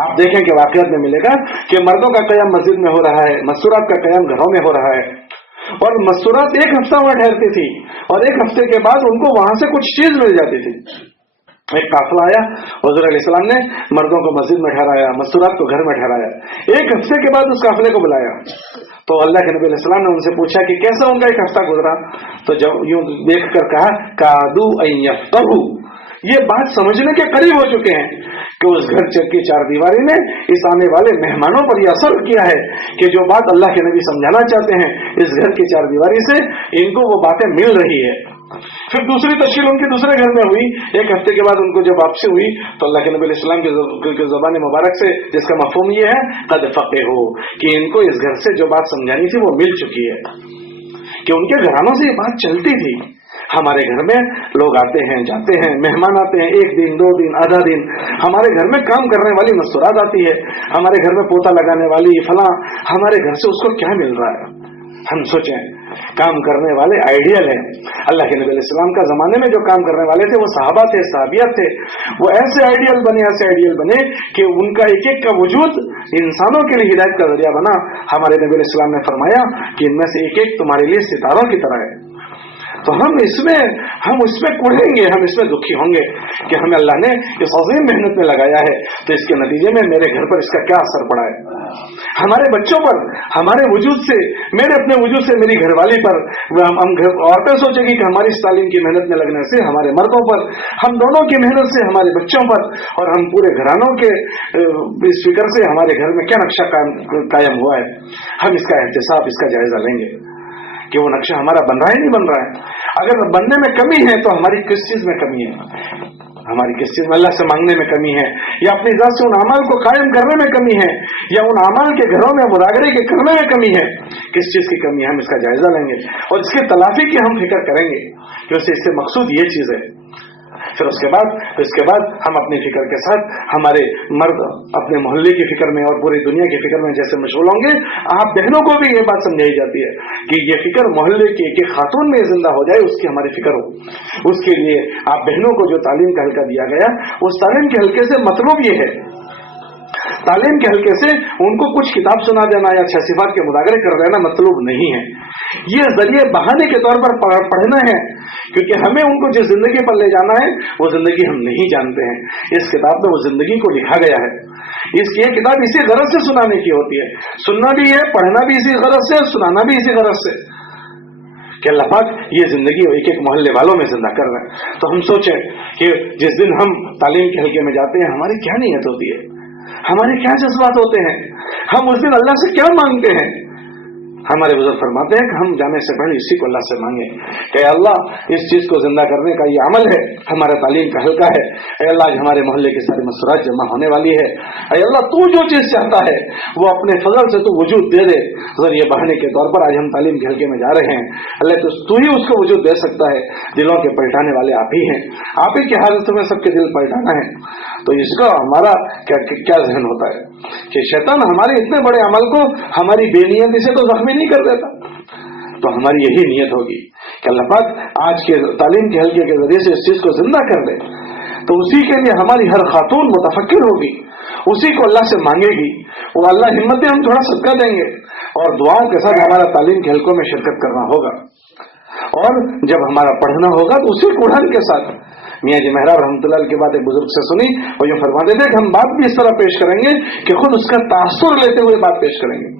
آپ دیکھیں کہ واقعات میں ملے گا کہ مردوں کا قیام مسجد میں ہو رہا ہے، مستورات کا قیام گھروں میں ہو رہا ہے، اور مستورات ایک ہفتہ وہاں ٹھہرتی تھی اور ایک ہفتے کے بعد ان کو وہاں سے کچھ چیز مل جاتی تھی۔ ایک قافلہ آیا، حضور علیہ السلام نے مردوں کو مسجد میں ٹھہرایا، مستورات کو گھر میں ٹھہرایا، ایک ہفتے کے بعد اس قافلے کو بلایا تو اللہ کے نبی علیہ السلام نے ان سے پوچھا کہ کیسا ان کا ایک ہفتہ گزرا، تو جب یوں دیکھ کر کہا کادو ان یفقہوا، یہ بات سمجھنے کے قریب ہو چکے ہیں کہ اس گھر کی چار دیواری نے اس آنے والے مہمانوں پر یہ اثر کیا ہے کہ جو بات اللہ کے نبی سمجھانا چاہتے ہیں اس گھر کی چار دیواری سے ان کو وہ باتیں مل رہی ہے۔ پھر دوسری تشکیل ان کے دوسرے گھر میں ہوئی، ایک ہفتے کے بعد ان کو جب واپسی ہوئی تو اللہ کے نبی علیہ السلام کی زبان مبارک سے جس کا مفہوم یہ ہے قد فقہوا، کہ ان کو اس گھر سے جو بات سمجھانی تھی وہ مل چکی ہے، کہ ان کے گھرانوں سے یہ بات چلتی تھی۔ ہمارے گھر میں لوگ آتے ہیں جاتے ہیں، مہمان آتے ہیں، ایک دن دو دن آدھا دن، ہمارے گھر میں کام کرنے والی مستورات آتی ہے، ہمارے گھر میں پوتا لگانے والی فلاں، ہمارے گھر سے اس کو کیا مل رہا ہے؟ ہم سوچیں، کام کرنے والے آئیڈیل ہیں۔ اللہ کے نبی علیہ السلام کا زمانے میں جو کام کرنے والے تھے وہ صحابہ تھے، صحابیات تھے، وہ ایسے آئیڈیل بنے کہ ان کا ایک ایک کا وجود انسانوں کے لیے ہدایت کا ذریعہ بنا۔ ہمارے نبی علیہ السلام نے فرمایا کہ ان میں سے ایک ایک تمہارے لیے ستاروں کی طرح ہے۔ تو ہم اس میں کوڑیں گے، ہم اس میں دکھی ہوں گے کہ ہمیں اللہ نے اس عظیم محنت میں لگایا ہے تو اس کے نتیجے میں میرے گھر پر اس کا کیا اثر پڑا ہے، ہمارے بچوں پر، ہمارے وجود سے، میرے اپنے وجود سے میری گھر والی پر، ہم عورتیں سوچیں گی کہ ہماری اس تعلیم کی محنت میں لگنے سے ہمارے مردوں پر، ہم دونوں کی محنت سے ہمارے بچوں پر، اور ہم پورے گھرانوں کے اس فکر سے ہمارے گھر میں کیا نقشہ قائم ہوا ہے۔ ہم اس کا احتساب، اس کا جائزہ لیں گے کہ وہ نقشہ ہمارا بن رہا ہے نہیں بن رہا ہے۔ اگر بننے میں کمی ہے تو ہماری کس چیز میں کمی ہے، ہماری کس چیز میں اللہ سے مانگنے میں کمی ہے، یا اپنی ذات سے ان اعمال کو قائم کرنے میں کمی ہے، یا ان اعمال کے گھروں میں مراغرے کے کرنے میں کمی ہے، کس چیز کی کمی ہے ہم اس کا جائزہ لیں گے اور اس کی تلافی کی ہم فکر کریں گے کہ اس سے مقصود یہ چیز ہے۔ پھر اس کے بعد ہم اپنی فکر کے ساتھ ہمارے مرد اپنے محلے کی فکر میں اور پوری دنیا کی فکر میں جیسے مشغول ہوں گے، آپ بہنوں کو بھی یہ بات سمجھائی جاتی ہے کہ یہ فکر محلے کی ایک خاتون میں زندہ ہو جائے، اس کی ہماری فکر ہو۔ اس کے لیے آپ بہنوں کو جو تعلیم کا حلقہ دیا گیا، اس تعلیم کے حلقے سے مطلوب یہ ہے، تعلیم کے حلقے سے ان کو کچھ کتاب سنا دینا یا 6 صفات کے مذاکرے کر دینا مطلوب نہیں ہے، یہ ذریعے بہانے کے طور پر پڑھنا ہے، کیونکہ ہمیں ان کو جس زندگی پر لے جانا ہے وہ زندگی ہم نہیں جانتے ہیں۔ اس کتاب میں وہ زندگی کو لکھا گیا ہے، اس کی کتاب اسی غرض سے سنانے کی ہوتی ہے، سننا بھی ہے، پڑھنا بھی اسی غرض سے، سنانا بھی اسی غرض سے کہ اللہ پاک یہ زندگی ایک ایک محلے والوں میں زندہ کر رہے ہیں۔ تو ہم سوچیں کہ جس دن ہم تعلیم کے حلقے میں جاتے ہیں ہماری کیا نیت ہوتی ہے، ہمارے کیا جذبات ہوتے ہیں، ہم اس دن اللہ سے کیا مانگتے ہیں۔ ہمارے بزرگ فرماتے ہیں کہ ہم جانے سے پہلے اسی کو اللہ سے مانگیں کہ اے اللہ اس چیز کو زندہ کرنے کا یہ عمل ہے، ہمارا تعلیم کا حلقہ ہے، اے اللہ ہمارے محلے کی ساری مسرات جمع ہونے والی ہے، اے اللہ تو جو چیز چاہتا ہے وہ اپنے فضل سے تو وجود دے دے۔ ذریعے بہانے کے طور پر آج ہم تعلیم کے حلقے میں جا رہے ہیں، اللہ تو ہی اس کو وجود دے سکتا ہے، دلوں کے پلٹانے والے آپ ہی ہیں، آپ ہی کی حالت میں سب کے دل پلٹانا ہے۔ تو اس کا ہمارا کیا ذہن ہوتا ہے کہ شیطان ہمارے اتنے بڑے عمل کو ہماری بے نیتی سے تو زخمی نہیں کر دیتا، تو ہماری یہی نیت ہوگی کہ اللہ پاک آج کے تعلیم کے حلقے کے ذریعے سے اس چیز کو زندہ کر دے، تو اسی کے لیے ہماری ہر خاتون متفکر ہوگی، اسی کو اللہ سے مانگے گی، وہ اللہ ہمت دے ہم تھوڑا صدقہ دیں گے اور دعاؤں کے ساتھ ہمارا تعلیم کے حلقوں میں شرکت کرنا ہوگا، اور جب ہمارا پڑھنا ہوگا تو اسی قرآن کے ساتھ۔ میاں جی محراب رحمۃ اللہ کی بات ایک بزرگ سے سنی، اور یہ فرماتے تھے کہ ہم بات بھی اس طرح پیش کریں گے کہ خود اس کا تاثر لیتے ہوئے بات پیش کریں گے،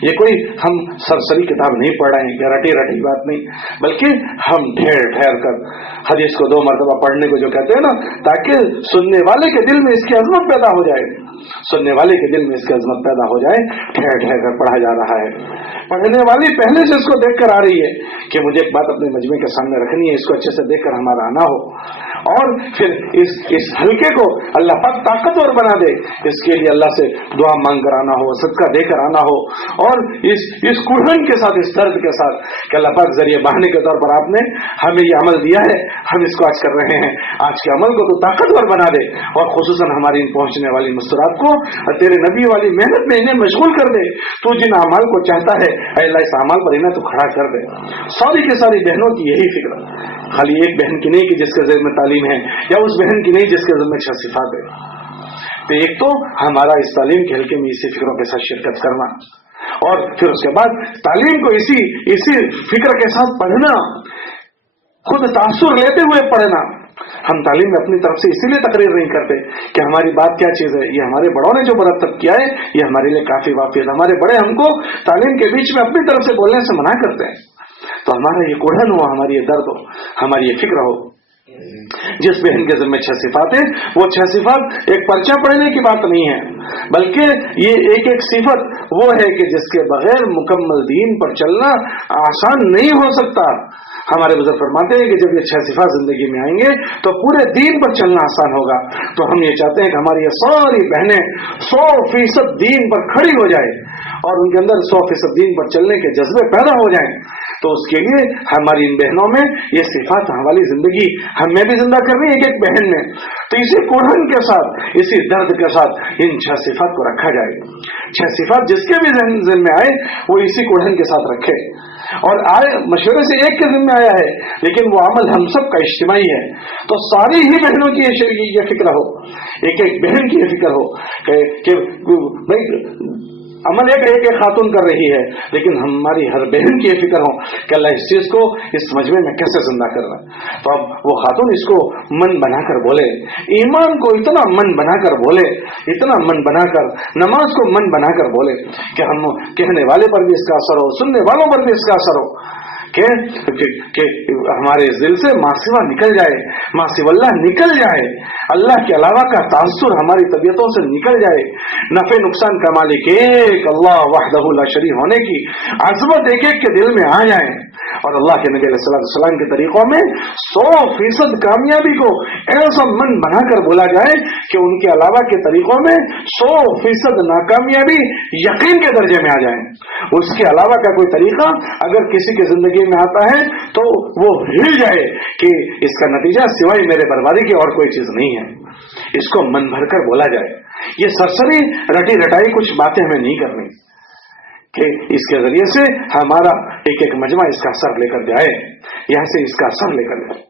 یہ کوئی ہم سرسری کتاب نہیں پڑھ رہے ہیں کہ رٹی بات نہیں، بلکہ ہم ٹھہر کر حدیث کو 2 مرتبہ پڑھنے کو جو کہتے ہیں نا، تاکہ سننے والے کے دل میں اس کی عظمت پیدا ہو جائے، سننے والے کے دل میں اس کی عظمت پیدا ہو جائے، ٹھہر کر پڑھا جا رہا ہے، پڑھنے والی پہلے سے اس کو دیکھ کر آ رہی ہے کہ مجھے ایک بات اپنے مجمع کے سامنے رکھنی ہے، اس کو اچھے سے دیکھ کر ہمارا آنا ہو، اور پھر اس حلقے کو اللہ پاک طاقتور بنا دے، اس کے لیے اللہ سے دعا مانگ کر آنا ہو، صدقہ دے کر آنا ہو، اور اس کڑھن کے ساتھ، اس درد کے ساتھ کہ اللہ پاک ذریعے بہانے کے طور پر آپ نے ہمیں یہ عمل دیا ہے، ہم اس کو آج کر رہے ہیں، آج کے عمل کو تو طاقتور بنا دے، اور خصوصاً ہماری ان پہنچنے والی مسرات کو تیرے نبی والی محنت میں انہیں مشغول کر دے، تو جن اعمال کو چاہتا ہے اے اللہ اس اعمال پر انہیں تو کھڑا کر دے۔ ساری کی ساری بہنوں کی یہی فکر، خالی ایک بہن کی نہیں کہ جس کے ذہن میں تعلیم ہے، یا اس بہن کی نہیں جس کے ذہن میں 6 صفات ہے، تو ایک تو ہمارا اس تعلیم کے حلقے میں اسی فکروں کے ساتھ شرکت کرنا، اور پھر اس کے بعد تعلیم کو اسی فکر کے ساتھ پڑھنا، خود تاثر لیتے ہوئے پڑھنا۔ ہم تعلیم میں اپنی طرف سے اسی لیے تقریر نہیں کرتے کہ ہماری بات کیا چیز ہے، یہ ہمارے بڑوں نے جو مرتب کیا ہے یہ ہمارے لیے کافی وافی ہے۔ ہمارے بڑے ہم کو تعلیم کے بیچ میں اپنی طرف سے بولنے سے منع کرتے ہیں، تو ہمارا یہ کوڑھن ہو، ہماری یہ درد ہو، ہماری یہ فکر ہو۔ جس بہن کے ذمہ 6 صفات ہیں، وہ 6 صفات ایک پرچہ پڑھنے کی بات نہیں ہے، بلکہ یہ ایک صفت وہ ہے کہ جس کے بغیر مکمل دین پر چلنا آسان نہیں ہو سکتا۔ ہمارے بزرگ فرماتے ہیں کہ جب یہ 6 صفات زندگی میں آئیں گے تو پورے دین پر چلنا آسان ہوگا۔ تو ہم یہ چاہتے ہیں کہ ہماری یہ ساری بہنیں 100% دین پر کھڑی ہو جائے اور ان کے اندر 100% دین پر چلنے کے جذبے پیدا ہو جائیں۔ تو اس کے لیے ہماری ان بہنوں میں یہ صفات ہماری زندگی ہم میں بھی زندہ کرنی ہے، ایک بہن میں۔ تو اسی کوڑھن کے ساتھ، اسی درد کے ساتھ ان 6 صفات کو رکھا جائے۔ 6 صفات جس کے بھی ذہن میں آئے وہ اسی کوڑھن کے ساتھ رکھے، اور آئے مشورے سے ایک کے ذمہ آیا ہے لیکن وہ عمل ہم سب کا اجتماعی ہے، تو ساری ہی بہنوں کی یہ فکر ہو، ایک بہن کی یہ فکر ہو کہ بھائی عمل ایک خاتون کر رہی ہے، لیکن ہماری ہر بہن کی یہ فکر ہو کہ اللہ اس چیز کو اس مجمع میں کیسے زندہ کرنا۔ تو اب وہ خاتون اس کو من بنا کر بولے، ایمان کو اتنا من بنا کر بولے، اتنا من بنا کر، نماز کو من بنا کر بولے کہ ہم کہنے والے پر بھی اس کا اثر ہو، سننے والوں پر بھی اس کا اثر ہو، کہ ہمارے دل سے ماسوا نکل جائے، ماسو اللہ نکل جائے، اللہ کے علاوہ کا تاثر ہماری طبیعتوں سے نکل جائے، نفع نقصان کا مالک ایک اللہ وحدہ لا شریک ہونے کی عظمت ایک کے دل میں آ جائے، اور اللہ کے نبی علیہ السلام کے طریقوں میں 100% کامیابی کو ایسا من بنا کر بولا جائے کہ ان کے علاوہ کے طریقوں میں 100% ناکامیابی یقین کے درجے میں آ جائے۔ اس کے علاوہ کا کوئی طریقہ اگر کسی کی زندگی میں آتا ہے تو وہ ہل جائے کہ اس کا نتیجہ سوائے میرے بربادی کی اور کوئی چیز نہیں ہے۔ اس کو من بھر کر بولا جائے۔ یہ سرسری رٹی رٹائی کچھ باتیں ہمیں نہیں کرنی کہ اس کے ذریعے سے ہمارا ایک مجمع اس کا اثر لے کر جائے، یہاں سے اس کا اثر لے کر جائے۔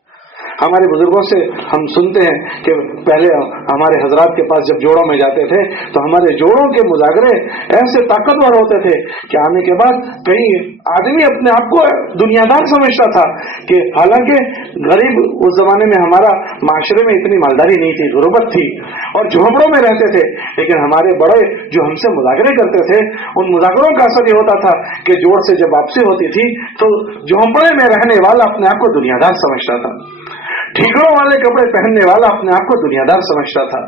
ہمارے بزرگوں سے ہم سنتے ہیں کہ پہلے ہمارے حضرات کے پاس جب جوڑوں میں جاتے تھے تو ہمارے جوڑوں کے مذاکرے ایسے طاقتور ہوتے تھے کہ آنے کے بعد کہیں آدمی اپنے آپ کو دنیا دار سمجھتا تھا، کہ حالانکہ غریب اس زمانے میں ہمارا معاشرے میں اتنی مالداری نہیں تھی، غربت تھی اور جھونپڑوں میں رہتے تھے، لیکن ہمارے بڑے جو ہم سے مذاکرے کرتے تھے ان مذاکروں کا اثر یہ ہوتا تھا کہ جوڑ سے جب واپسی ہوتی تھی تو جھونپڑے میں رہنے والا اپنے آپ کو دنیا دار سمجھتا تھا، ٹھیکروں والے کپڑے پہننے والا اپنے آپ کو دنیا دار سمجھتا تھا،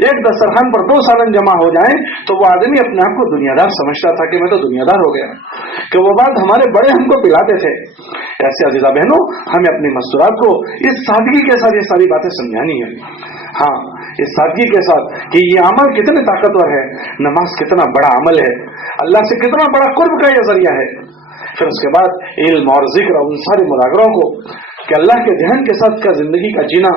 ایک دسترخوان پر 2 سالن جمع ہو جائیں تو وہ آدمی اپنے آپ کو دنیا دار سمجھتا تھا کہ میں تو دنیا دار ہو گیا، کہ وہ بات ہمارے بڑے ہم کو پلاتے تھے۔ ایسے عزیزہ بہنوں، ہمیں اپنی مستورات کو اس سادگی کے ساتھ یہ ساری باتیں سمجھانی ہے، ہاں اس سادگی کے ساتھ کہ یہ عمل کتنے طاقتور ہے، نماز کتنا بڑا عمل ہے، اللہ سے کتنا بڑا قرب کا یہ ذریعہ ہے۔ پھر اس کے بعد علم اور ذکر اور ان سارے مذاکروں کو کہ اللہ کے ذہن کے ساتھ کا زندگی کا جینا،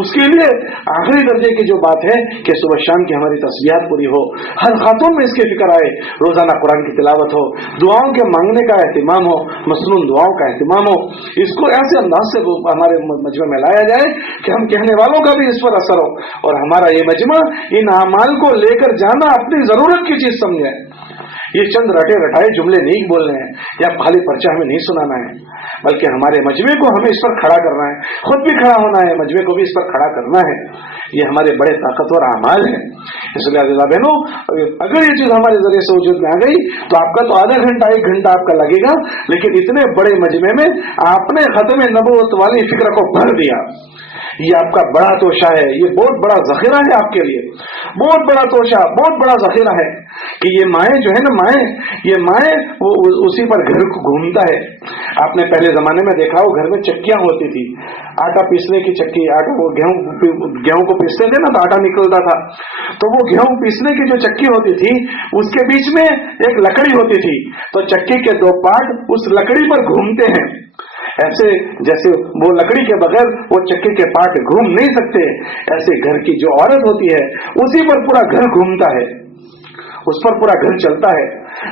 اس کے لیے آخری درجے کی جو بات ہے کہ صبح شام کی ہماری تسبیحات پوری ہو، ہر خاتون میں اس کی فکر آئے، روزانہ قرآن کی تلاوت ہو، دعاؤں کے مانگنے کا اہتمام ہو، مسنون دعاؤں کا اہتمام ہو، اس کو ایسے انداز سے ہمارے مجمع میں لایا جائے کہ ہم کہنے والوں کا بھی اس پر اثر ہو، اور ہمارا یہ مجمع ان اعمال کو لے کر جانا اپنی ضرورت کی چیز سمجھے۔ یہ چند رٹے رٹائے جملے نہیں بولنے ہیں یا خالی پرچہ ہمیں نہیں سنانا ہے، بلکہ ہمارے مجمع کو ہمیں اس پر کھڑا کرنا ہے، خود بھی کھڑا ہونا ہے، مجمع کو بھی اس پر کھڑا کرنا ہے۔ یہ ہمارے بڑے طاقتور اعمال ہیں۔ اس لیے عزیزہ بہنوں، اگر یہ چیز ہمارے ذریعے سے وجود میں آ گئی تو آپ کا تو آدھا گھنٹہ 1 گھنٹہ آپ کا لگے گا، لیکن اتنے بڑے مجمع میں آپ نے ختم نبوت والی فکر کو بھر دیا۔ یہ آپ کا بڑا توشہ ہے، یہ بہت بڑا ذخیرہ ہے آپ کے لیے، بہت بڑا توشہ، بہت بڑا ذخیرہ ہے کہ یہ مائیں جو ہے نا، یہ مائیں وہ اسی پر گھر کو گھومتا ہے۔ آپ نے پہلے زمانے میں دیکھا ہو گھر میں چکیاں ہوتی تھی، آٹا پیسنے کی چکی، آٹا وہ گیہوں کو پیستے تھے نا تو آٹا نکلتا تھا، تو وہ گیہوں پیسنے کی جو چکی ہوتی تھی اس کے بیچ میں ایک لکڑی ہوتی تھی، تو چکی کے 2 پارٹ اس لکڑی پر گھومتے ہیں، ایسے جیسے وہ لکڑی کے بغیر وہ چکی کے پارٹ گھوم نہیں سکتے، ایسے گھر کی جو عورت ہوتی ہے اسی پر پورا گھر گھومتا ہے، اس پر پورا گھر چلتا ہے۔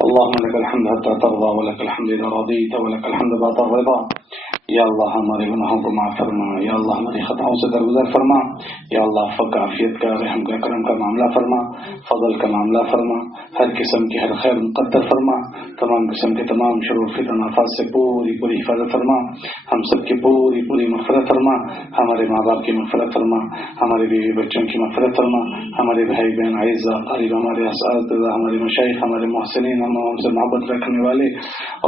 اللهم لك الحمد حتى ترضى ولك الحمد إذا رضيت ولك الحمد بعد الرضا. یا اللہ ہمارے گناہوں کو معاف فرما، یا اللہ ہماری خطاؤں سے درگزر فرما، یا اللہ فقہ عافیت کا، رحم کا، کرم کا معاملہ فرما، فضل کا معاملہ فرما، ہر قسم کی ہر خیر مقدر فرما، تمام قسم کے تمام شرور فتن آفات سے پوری پوری حفاظت فرما، ہم سب کی پوری پوری مغفرت فرما، ہمارے ماں باپ کی مغفرت فرما، ہمارے بیوی بچوں کی مغفرت فرما، ہمارے بھائی بہن اعزاء قریب، ہمارے اساتذہ، ہمارے مشائخ، ہمارے محسنین، ہم سے محبت رکھنے والے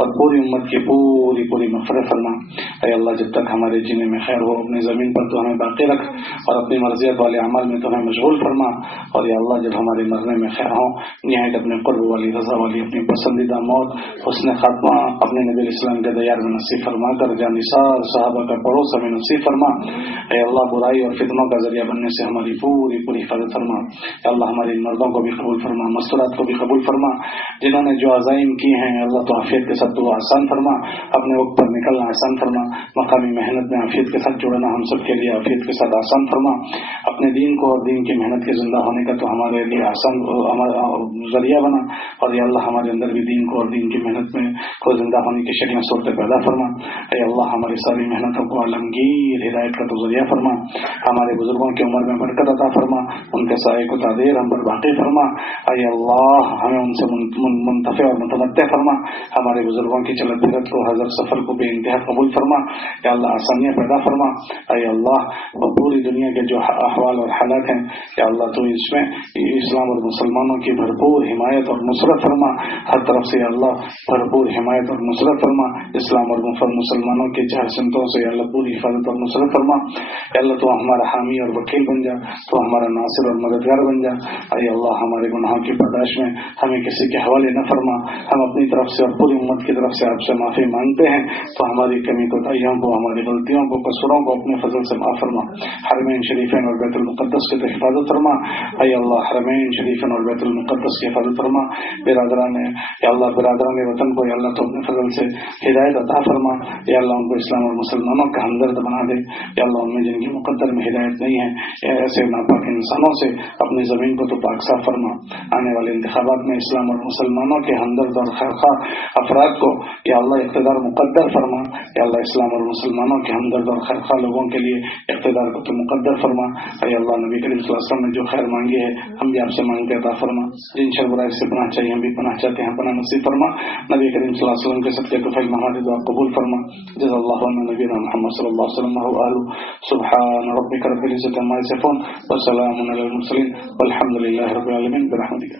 اور پوری امت کی پوری پوری مغفرت فرما۔ اے اللہ جب تک ہمارے جینے میں خیر ہو اپنی زمین پر تو ہمیں باقی رکھ، اور اپنی مرضیت والے اعمال میں تو ہمیں مشغول فرما، اور یا اللہ جب ہمارے مرنے میں خیر ہو نہایت اپنے قرب والی، رضا والی، اپنی پسندیدہ موت، حسن خاتمہ اپنے نبی اسلام کے دیار میں نصیب فرما کر جانثار صحابہ کا پڑوس ہمیں نصیب فرما۔ اے اللہ برائی اور فتنوں کا ذریعہ بننے سے ہماری پوری پوری حفاظت فرما۔ اے اللہ ہمارے مردوں کو بھی قبول فرما، مستورات کو بھی قبول فرما، جنہوں نے جو عزائم کی ہیں اللہ تو عافیت کے ساتھ دعا آسان فرما، اپنے وقت پر نکلنا آسان فرما، مقامی محنت میں عافیت کے ساتھ جڑنا ہم سب کے لیے عافیت کے ساتھ آسان فرما، اپنے دین کو اور دین کی محنت کے زندہ ہونے کا تو ہمارے لیے آسان ذریعہ بنا، اور یا اللہ ہمارے اندر بھی دین کو اور دین کی محنت میں کو زندہ ہونے کی شکلیں صورتیں پیدا فرما۔ اے اللہ ہماری ساری محنتوں کو عالمگیر ہدایت کا تو ذریعہ فرما، ہمارے بزرگوں کی عمر میں برکت عطا فرما، ان کے سائے کو تعدیر ہم پر باقی فرما۔ اے اللہ ہمیں ان سے منتفع اور متمتع فرما، ہمارے بزرگوں کی چلت پھرت کو، حضر سفر کو بے انتہا قبول فرما، یا اللہ آسانیاں پیدا فرما۔ اے اللہ پوری دنیا کے جو احوال اور حالات ہیں یا اللہ تو اس میں اسلام اور مسلمانوں کی بھرپور حمایت اور نصرت فرما، ہر طرف سے یا اللہ بھرپور حمایت اور نصرت فرما، اسلام اور مسلمانوں کے چار سمتوں سے یا اللہ پوری حفاظت اور نصرت فرما۔ یا اللہ تو ہمارا حامی اور وکیل بن جا، تو ہمارا ناصر اور مددگار بن جا۔ اے اللہ ہمارے گناہوں کی برداشت میں ہمیں کسی کے حوالے نہ فرما، ہم اپنی طرف سے اور پوری امت کی طرف سے آپ سے معافی مانگتے ہیں، تو ہماری کمی کوتاہیوں کو، ہماری غلطیوں کو، قصوروں کو اپنے فضل سے معاف فرما۔ حرمین شریفین اور بیت المقدس کی تو حفاظت فرما۔ اے اللہ حرم الحرمین شریفین اور بیت المقدس کی حفاظت فرما. برادران یا اللہ برادران وطن کو یا اللہ تو اپنے فضل سے ہدایت عطا فرما. یا اللہ ان کو اسلام اور مسلمانوں کا ہمدرد بنا دے. یا اللہ ان میں جن کی مقدر میں ہدایت نہیں ہے ایسے ناپاک انسانوں سے اپنی زمین کو تو پاک صاف فرما. آنے والے انتخابات میں اسلام اور مسلمانوں کے ہمدرد اور خیرخواہ افراد کو یا اللہ اقتدار مقدر فرما. یا اللہ اسلام اور مسلمانوں کے ہمدرد اور خیرخواہ لوگوں کے لیے اقتدار کو تو مقدر فرما. یا اللہ نبی کریم صلی اللہ علیہ وسلم نے جو خیر مانگی ہے ہم بھی آپ سے مانگتے عطا فرما. جن شر برائی سے پناہ چاہیے ہم بھی پناہ چاہتے ہیں پناہ نصیب فرما. نبی کریم صلی اللہ علیہ وسلم کے صدقے طفیل میں ہماری دعا قبول فرما. جزا اللہ عنہ نبینا محمد صلی اللہ علیہ وسلم وآلہ. سبحان ربک رب العزۃ عما یصفون وسلام علی المرسلین والحمد للہ رب العالمین برحمتک.